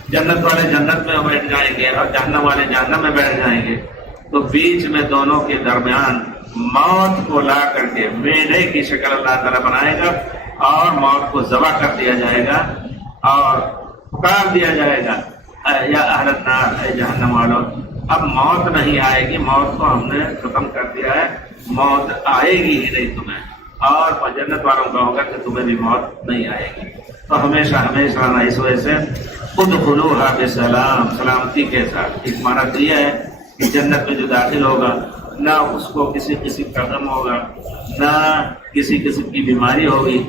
جنت والے جنت میں بیٹھ جائیں گے اور جہنم والے جہنم میں بیٹھ جائیں گے، تو بیچ میں دونوں کے درمیان موت کو لا کر کے میڑھے کی شکل اللہ تعالیٰ بنائے گا اور موت کو ذبح کر دیا جائے گا اور پکار دیا جائے گا، یا اہل النار، اے جہنم والوں، اب موت نہیں آئے گی، موت کو ہم نے ختم کر دیا ہے، موت آئے گی ہی نہیں تمہیں، اور جنت والوں کا ہوگا کہ تمہیں بھی موت نہیں آئے گی، تو ہمیشہ ہمیشہ رہنا۔ اس وجہ سے ادخلوها بسلام، سلامتی کے ساتھ۔ ایک معنی تو یہ ہے کہ جنت میں جو داخل ہوگا نہ اس کو کسی قسم کا غم ہوگا، نہ کسی قسم کی بیماری ہوگی،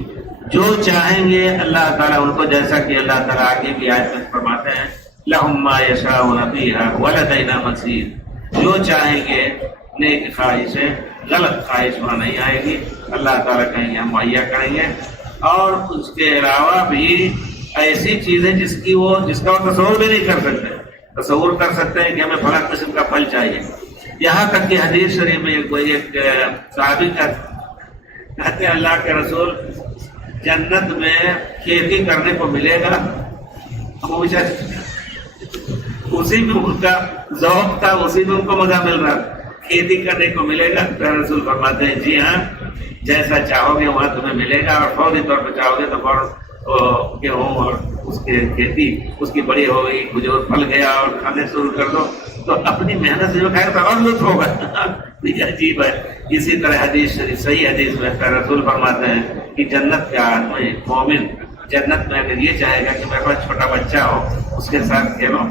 جو چاہیں گے اللہ تعالیٰ ان کو، جیسا کہ اللہ تعالیٰ آگے کی آیت میں فرماتے ہیں لَهُم مَّا يَشَاءُونَ فِيهَا وَلَدَيْنَا مَزِيدٌ، جو چاہیں گے نیک خواہشیں، غلط خواہش وہاں نہیں آئے گی، اللہ تعالیٰ کہیں گے ہم مہیا کریں گے، اور اس کے علاوہ بھی ایسی چیزیں جس کا وہ تصور بھی نہیں کر سکتے، تصور کر سکتے ہیں کہ ہمیں فلاں قسم کا پھل چاہیے۔ یہاں تک کہ حدیث شریف میں ایک صحابی کہتے ہیں اللہ کے رسول، جنت میں کھیتی کرنے کو ملے گا، اسی میں ان کا ذوق تھا، اسی میں ان کو مزہ مل رہا تھا، کھیتی کرنے کو ملے گا۔ رسول فرماتے ہیں جی ہاں، جیسا چاہو گے وہاں تمہیں ملے گا، اور فوری طور پر چاہو گے تو فوراً گیہوں اور اس کی کھیتی اس کی بڑی ہو گئی، کھجور پھل گیا اور کھانے شروع کر دو، تو اپنی محنت سے جو کھائے تو اور لطف ہوگا۔ یہ عجیب ہے۔ اسی طرح حدیث شریف، صحیح حدیث میں رسول فرماتے ہیں کہ جنت کا آدمی مومن جنت میں اگر یہ چاہے گا کہ میرے پاس چھوٹا بچہ ہو، اس کے ساتھ کھیلو،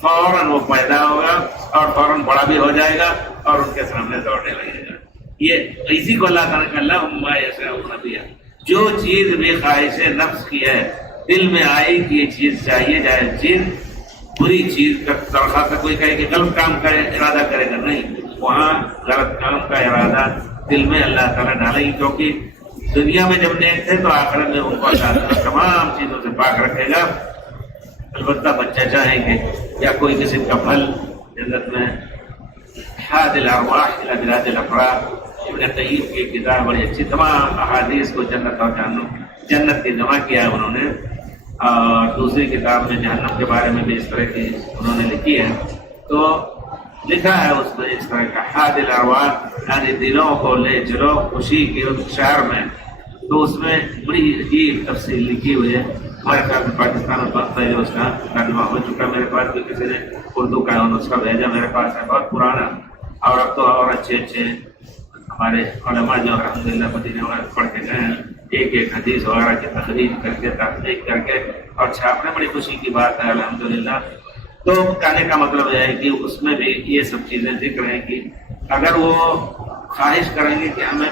فوراً وہ پیدا ہوگا اور فوراً بڑا بھی ہو جائے گا اور ان کے سامنے دوڑنے لگے گا۔ یہ اسی کو اللہ تعالیٰ کا اللہم یشاءون فیہا، جو چیز بھی خواہش نفس کی ہے، دل میں آئی کہ یہ چیز چاہیے، جائے چیز، بری چیز کا درخواست کوئی کہے کہ غلط کام کا ارادہ کرے گا، نہیں، وہاں غلط کام کا ارادہ دل میں اللہ تعالیٰ ڈالے گی، کیونکہ دنیا میں جب نیک تھے تو آخرت میں ان کو اللہ تعالیٰ تمام چیزوں سے پاک رکھے گا۔ البتہ بچہ چاہیں گے یا کوئی قسم کا پھل جنت میں، حاد الارواح الى بلاد الافراح، ابن قیم کی کتاب بڑی اچھی، تمام احادیث کو جنت اور جنت کی جمع کیا ہے انہوں نے، اور دوسری کتاب میں جہنم کے بارے میں بھی اس طرح کی انہوں نے لکھی ہے۔ تو لکھا ہے اس میں اس طرح کا حاد الارواح، یعنی دلوں کو لے چلو خوشی کے شہر میں. تو اس میں بڑی عجیب تفصیل لکھی ہوئی ہے. ہمارے خیال میں پاکستان میں بہت پہلے اس کا ترجمہ ہو چکا. میرے پاس بھی کسی نے اردو کا نسخہ بھیجا میرے پاس ہے، بہت پرانا. اور اب تو اور اچھے اچھے ہمارے علماء جو الحمدللہ مدینے وغیرہ پڑھ کے گئے ہیں، ایک ایک حدیث وغیرہ کی تخریج کر کے تحقیق کر کے اور چھاپنے. بڑی خوشی کی بات ہے الحمدللہ. تو کہنے کا مطلب یہ ہے کہ اس میں بھی یہ سب چیزیں ذکر ہیں کہ اگر وہ خواہش کریں گے کہ ہمیں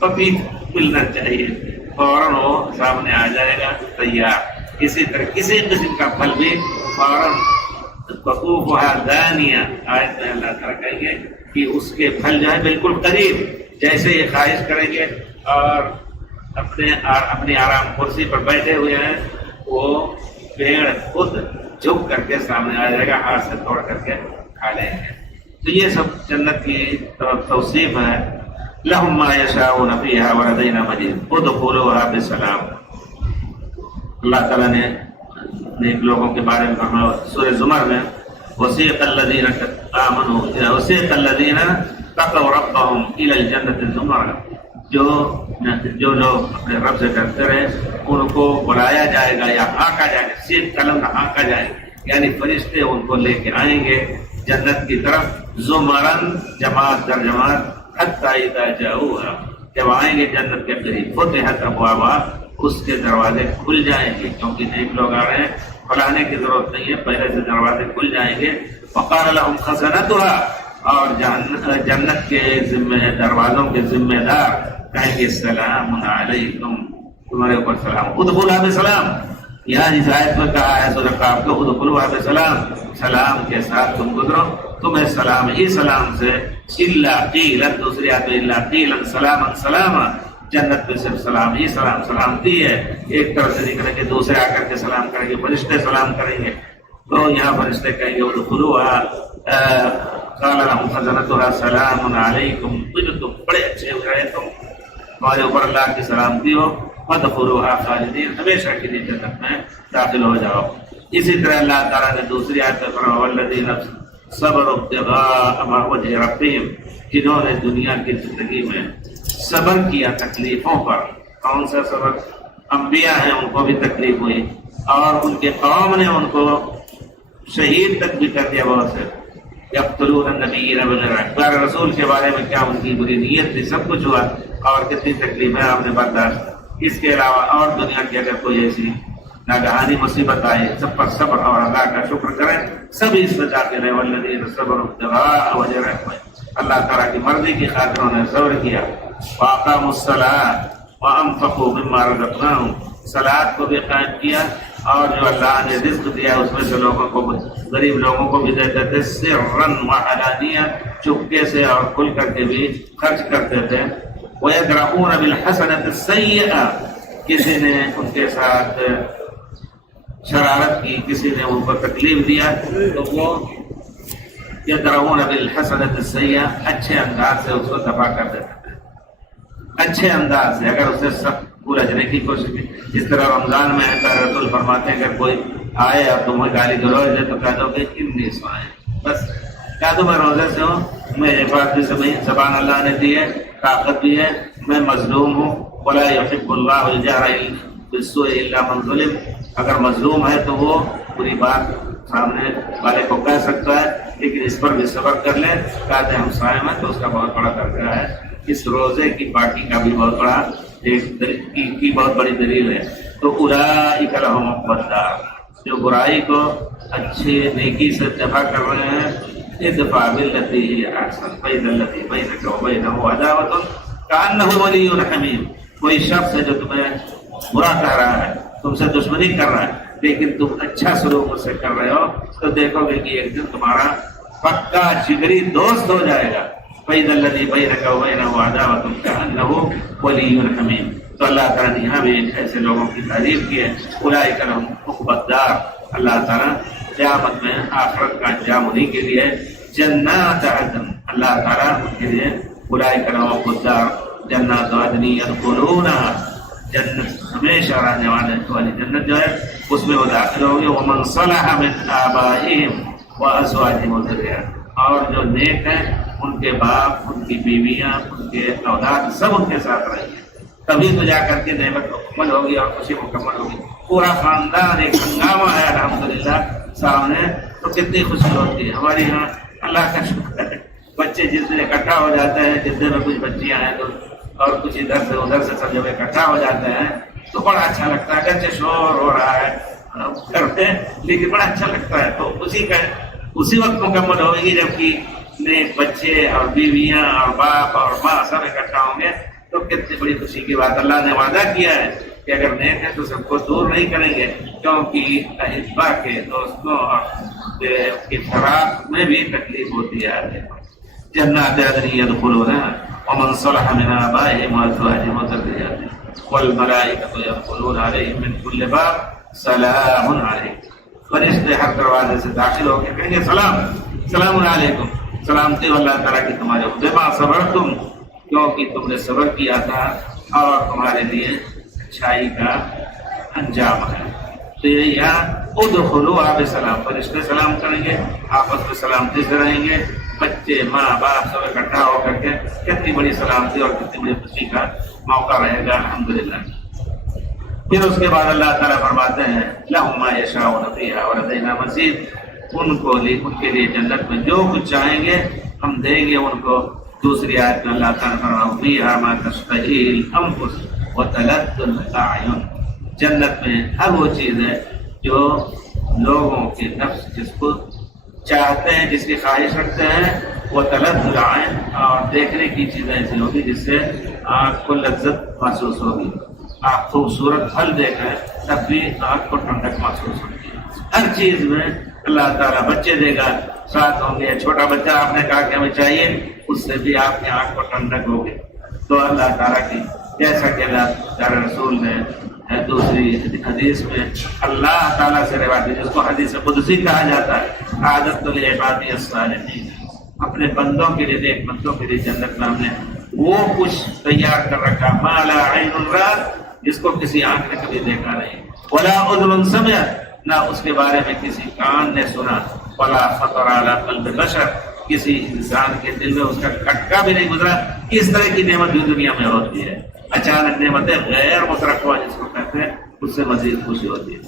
پپیت ملنا چاہیے، فوراً وہ سامنے آ جائے گا تیار. اسی طرح کسی قسم کا پھل بھی فوراً قطوفها دانیہ، آیت میں اللہ تعالیٰ کہیں گے کہ اس کے پھل جو ہے بالکل قریب. جیسے یہ خواہش کریں گے اور اپنی آرام کرسی پر بیٹھے ہوئے ہیں، وہ پیڑ خود جھک کر کے سامنے آ جائے گا، ہاتھ سے توڑ کر کے کھا لیں گے. تو یہ سب جنت کی توصیف ہے. لہم ما یشاؤون فیہا ولدینا مزید ادخلوها بسلام. اللہ تعالیٰ نے نیک لوگوں کے بارے میں فرمایا سورہ زمر میں، وسیق الذین آمنوا وسیق الذین تقوا ربهم الی الجنۃ زمرا. جو لوگ اپنے رب سے ڈرتے رہے ان کو بلایا جائے گا یا ہانکا جائے گا. صرف کلم ہانکا جائے گا، یعنی فرشتے ان کو لے کے آئیں گے جنت کی طرف. زمرن، جماعت در جماعت. حتی اذا جاؤوها، جب آئیں گے جنت کے قریب، فتحت ابوابها، اس کے دروازے کھل جائیں گے. کیونکہ نیک لوگ آ رہے ہیں، کھلانے کی ضرورت نہیں ہے، پہلے سے دروازے کھل جائیں گے. وقال لهم خزنتها، اور جنت کے دروازوں کے ذمہ دار کہیں گے سلام علیکم، تمہارے اوپر سلام. ادخلوها بسلام. یہاں اس آیت میں کہا ہے سورہ قاف کو ادخلوها بسلام، سلام کے ساتھ تم گزرو، تمہیں سلام ہی سلام سے. الا قیلا، دوسری آیت میں الا قیلا سلاما سلاما، جنت میں صرف سلام ہی سلام سلامتی ہے. ایک طرف سے نکلیں گے دوسرے آ کر کے سلام کریں گے، فرشتے سلام کریں گے. تو یہاں فرشتے کہیں گے ادخلوها قال لهم خزنتها سلام علیکم، تم بڑے اچھے ہو رہے، تمہارے اوپر اللہ کی سلامتی ہو. وادخلوها خالدین، ہمیشہ کے لیے جنت میں داخل ہو جاؤ. اسی طرح اللہ تعالیٰ نے دوسری آیت میں فرمایا والذین صبروا ابتغاء وجہ ربہم، جنہوں نے دنیا کی زندگی میں صبر کیا تکلیفوں پر. کون سا صبر؟ انبیاء ہیں ان کو بھی تکلیف ہوئی، اور ان کے قوم نے ان کو شہید تک بھی کر دیا. بہت سے یقتلون النبیین بغیر حق، رسول کے بارے میں کیا ان کی بری نیت تھی، سب کچھ ہوا، اور کتنی تکلیفیں آپ نے برداشت. اس کے علاوہ اور دنیا کی اگر کوئی ایسی ناگہانی مصیبت آئے، سب پر صبر اور اللہ کا شکر کریں، سب اس میں داخل ہے. والذین صبروا ابتغاء وجہ ربہم، اللہ تعالیٰ کی مرضی کی خاطر انہوں نے صبر کیا. وَأَقَامُوا الصَّلَاةَ وَأَنفَقُوا مِمَّا رَزَقْنَاهُمْ، صلاۃ کو بھی قائم کیا، اور جو اللہ نے رزق دیا اس میں سے لوگوں کو، غریب لوگوں کو بھی دیتے تھے. سرًا وعلانیہ، چپکے سے اور کھل کر کے بھی خرچ کرتے تھے. وَيَدْرَؤُونَ بِالْحَسَنَةِ السَّيِّئَةِ، کسی نے ان کے ساتھ شرارت کی، کسی نے ان کو تکلیف دیا تو وہ یدرؤون بالحسنۃ السیئۃ، اچھے انداز سے اس کو دفع کر دیتے تھے. اچھے انداز سے، اگر اسے سب بھولنے کی کوشش کی. جس طرح رمضان میں رسول فرماتے ہیں اگر کوئی آئے اور تمہیں گالی گلوچ دے تو کہہ دو کہ انی صائم، بس کہہ دو میں روزے سے ہوں، میرے پاس بھی زبان اللہ نے دی ہے، طاقت بھی ہے، میں مظلوم ہوں. ولا یحب اللہ الجہر بالسوء الا من ظلم، اگر مظلوم ہے تو وہ پوری بات سامنے والے کو کہہ سکتا ہے، لیکن اس پر بھی صبر کر لے. کہتے ہم صائم ہیں تو اس کا بہت بڑا درجہ ہے. اس روزے کی پارٹی کا بھی بہت بڑا کی بہت بڑی دلیل ہے. تو اولئک لهم عقبی الدار، جو برائی کو اچھی نیکی سے دفع کر رہے ہیں. ادفع بالتی ہی احسن فاذا الذی بینک وبینہ عداوۃ کأنہ ولی حمیم، کوئی شخص ہے جو تمہیں برا کہہ رہا ہے، تم سے دشمنی کر رہا ہے، لیکن تم اچھا سلوک اس سے کر رہے ہو، تو دیکھو گے کہ ایک دن تمہارا پکا جگری دوست ہو جائے گا. فَإِذَا الَّذِي بَيْنَكَ وَبَيْنَهُ عَدَاوَةٌ كَأَنَّهُ وَلِيٌّ حَمِيمٌ. تو اللہ تعالیٰ نے یہاں بھی ایسے لوگوں کی تعریف کی ہے. اولئک لهم عقبی الدار، اللہ تعالیٰ قیامت میں آخرت کا انجام انہیں کے لیے جنات عدن، اللہ تعالیٰ ان کے لیے اولئک لهم عقبی الدار جنات عدن يدخلونها، جنت ہمیشہ رہنے والی جنت جو ہے اس میں وہ داخل ہوں گے. ومن صلح من آبائهم وازواجهم وذرياتهم، اور جو نیک ہیں ان کے باپ، ان کی بیویاں، ان کے اولاد سب ان کے ساتھ رہیں گے، تبھی تو جا کر کے نعمت مکمل ہوگی اور خوشی مکمل ہوگی۔ پورا خاندان ایک ہنگامہ ہے الحمدللہ سامنے، تو کتنی خوشی ہوتی ہے۔ ہمارے یہاں اللہ کا شکر ہے، بچے جس دن اکٹھا ہو جاتے ہیں، جس دن میں کچھ بچیاں ہیں تو اور کچھ ادھر سے ادھر سے سب جب اکٹھا ہو جاتے ہیں تو بڑا اچھا لگتا ہے۔ اگرچہ شور ہو رہا ہے گھر میں، لیکن بڑا اچھا لگتا ہے۔ تو اسی وقت مکمل ہوگی جبکہ نیک بچے اور بیویاں اور باپ اور ماں سب اکٹھا ہوں گے، تو کتنی بڑی خوشی کی بات۔ اللہ نے وعدہ کیا ہے کہ اگر نیک ہے تو سب کو دور نہیں کریں گے، کیونکہ احبا کے دوستوں اور کی فراق میں بھی تکلیف ہوتی ہے۔ جنات عدن يدخلونها ومن صلح من آبائهم وأزواجهم وذرياتهم والملائكة يدخلون عليهم من كل باب سلام علیکم۔ فرشتے ہر دروازے سے داخل ہو کے کہیں گے سلام، سلام علیکم، سلامتی اللہ تعالیٰ کی تمہارے اوپر، بما صبرتم، کیونکہ تم نے صبر کیا تھا اور تمہارے لیے اچھائی کا انجام ہے۔ تو یہ یہاں ادخلوا بسلام، فرشتے سلام کریں گے، آپس میں سلامتی سے رہیں گے، بچے ماں باپ سب اکٹھا ہو کر کے، کتنی بڑی سلامتی اور کتنی بڑی خوشی کا موقع رہے گا الحمدللہ۔ پھر اس کے بعد اللہ تعالیٰ فرماتے ہیں لَهُم مَا يَشَاءُونَ فِيهَا وَلَدَيْنَا مَزِيدٌ، ان کے لیے جنت میں جو کچھ چاہیں گے ہم دیں گے ان کو۔ دوسری آیت میں اللہ تعالیٰ فرماتے ہیں فِيهَا مَا تَشْتَهِي الْأَنفُسُ وَتَلَذُّ الْأَعْيُنُ، جنت میں ہر وہ چیز ہے جو لوگوں کے نفس جس کو چاہتے ہیں، جس کی خواہش رکھتے ہیں، وہ تلذ العین، اور دیکھنے کی چیزیں ایسی ہوگی جس سے آنکھ کو لذت محسوس ہوگی۔ آپ خوبصورت پھل دیکھیں تب بھی آنکھ کو ٹھنڈک محسوس ہوتی ہے۔ ہر چیز میں اللہ تعالیٰ بچے دے گا، ساتھ ہوں گے۔ چھوٹا بچہ آپ نے کہا کہ ہمیں چاہیے، اس سے بھی آپ کی آنکھ کو ٹھنڈک ہوگی۔ تو اللہ تعالیٰ کی جیسا کہ اللہ تعالیٰ رسول نے دوسری حدیث میں اللہ تعالیٰ سے روایت ہے، جس کو حدیث قدسی کہا جاتا ہے، عادت لعبادی الصالحین، اپنے بندوں کے لیے، نیک بندوں کے لیے جنت میں ہم نے وہ کچھ تیار کر رکھا، ما لا عین رأت، جس کو کسی آنکھ نے کبھی دیکھا نہیں، ولا اذن سمعت، نہ اس کے بارے میں کسی کان نے سنا، ولا خطر علی قلب بشر، کسی انسان کے دل میں اس کا کھٹکا بھی نہیں گزرا۔ اس طرح کی نعمت بھی دنیا میں ہوتی ہے، اچانک نعمتیں غیر مترقبہ جس کو کہتے ہیں، اس سے مزید خوشی ہوتی ہے۔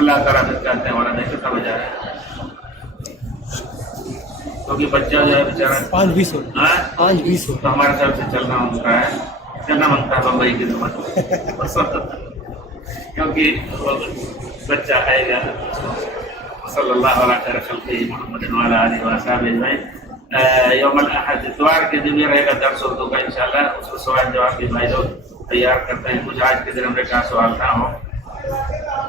اللہ تعالیٰ پھر کہتے ہیں والا نہیں کتنا بجا رہا ہے، کیونکہ بچہ جو ہے بیچارہ 5-20 ہو تو ہمارے طرف سے چلنا منگتا ہے، چلنا منگتا ہے بمبئی کی زبان، کیونکہ بچہ آئے گا۔ صلی اللہ علیہ خلقہ محمد وعلی آلہ وصحبہ اجمعین۔ یوم الاحد اتوار کے دن یہ رہے گا درس اردو کا انشاءاللہ، اس کو سوال جواب بھی بھائی لوگ تیار کرتے ہیں۔ کچھ آج کے دن ہم نے کہا سوال نہ ہو۔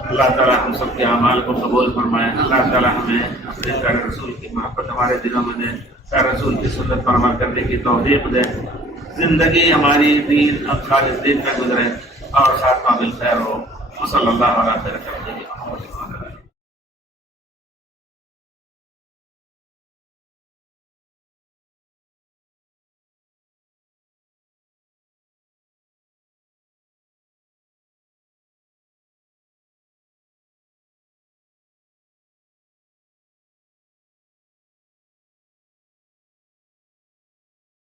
اللہ تعالیٰ ہم سب کے اعمال کو قبول فرمائے۔ اللہ تعالیٰ ہمیں اپنے پیارے رسول کی محبت ہمارے دلوں میں دے، پیارے رسول کی سنت پر عمل کرنے کی توفیق دے، زندگی ہماری دین اور خالص دین میں گزرے اور خاتمہ بالخیر ہو۔ صلی اللہ علیہ وسلم۔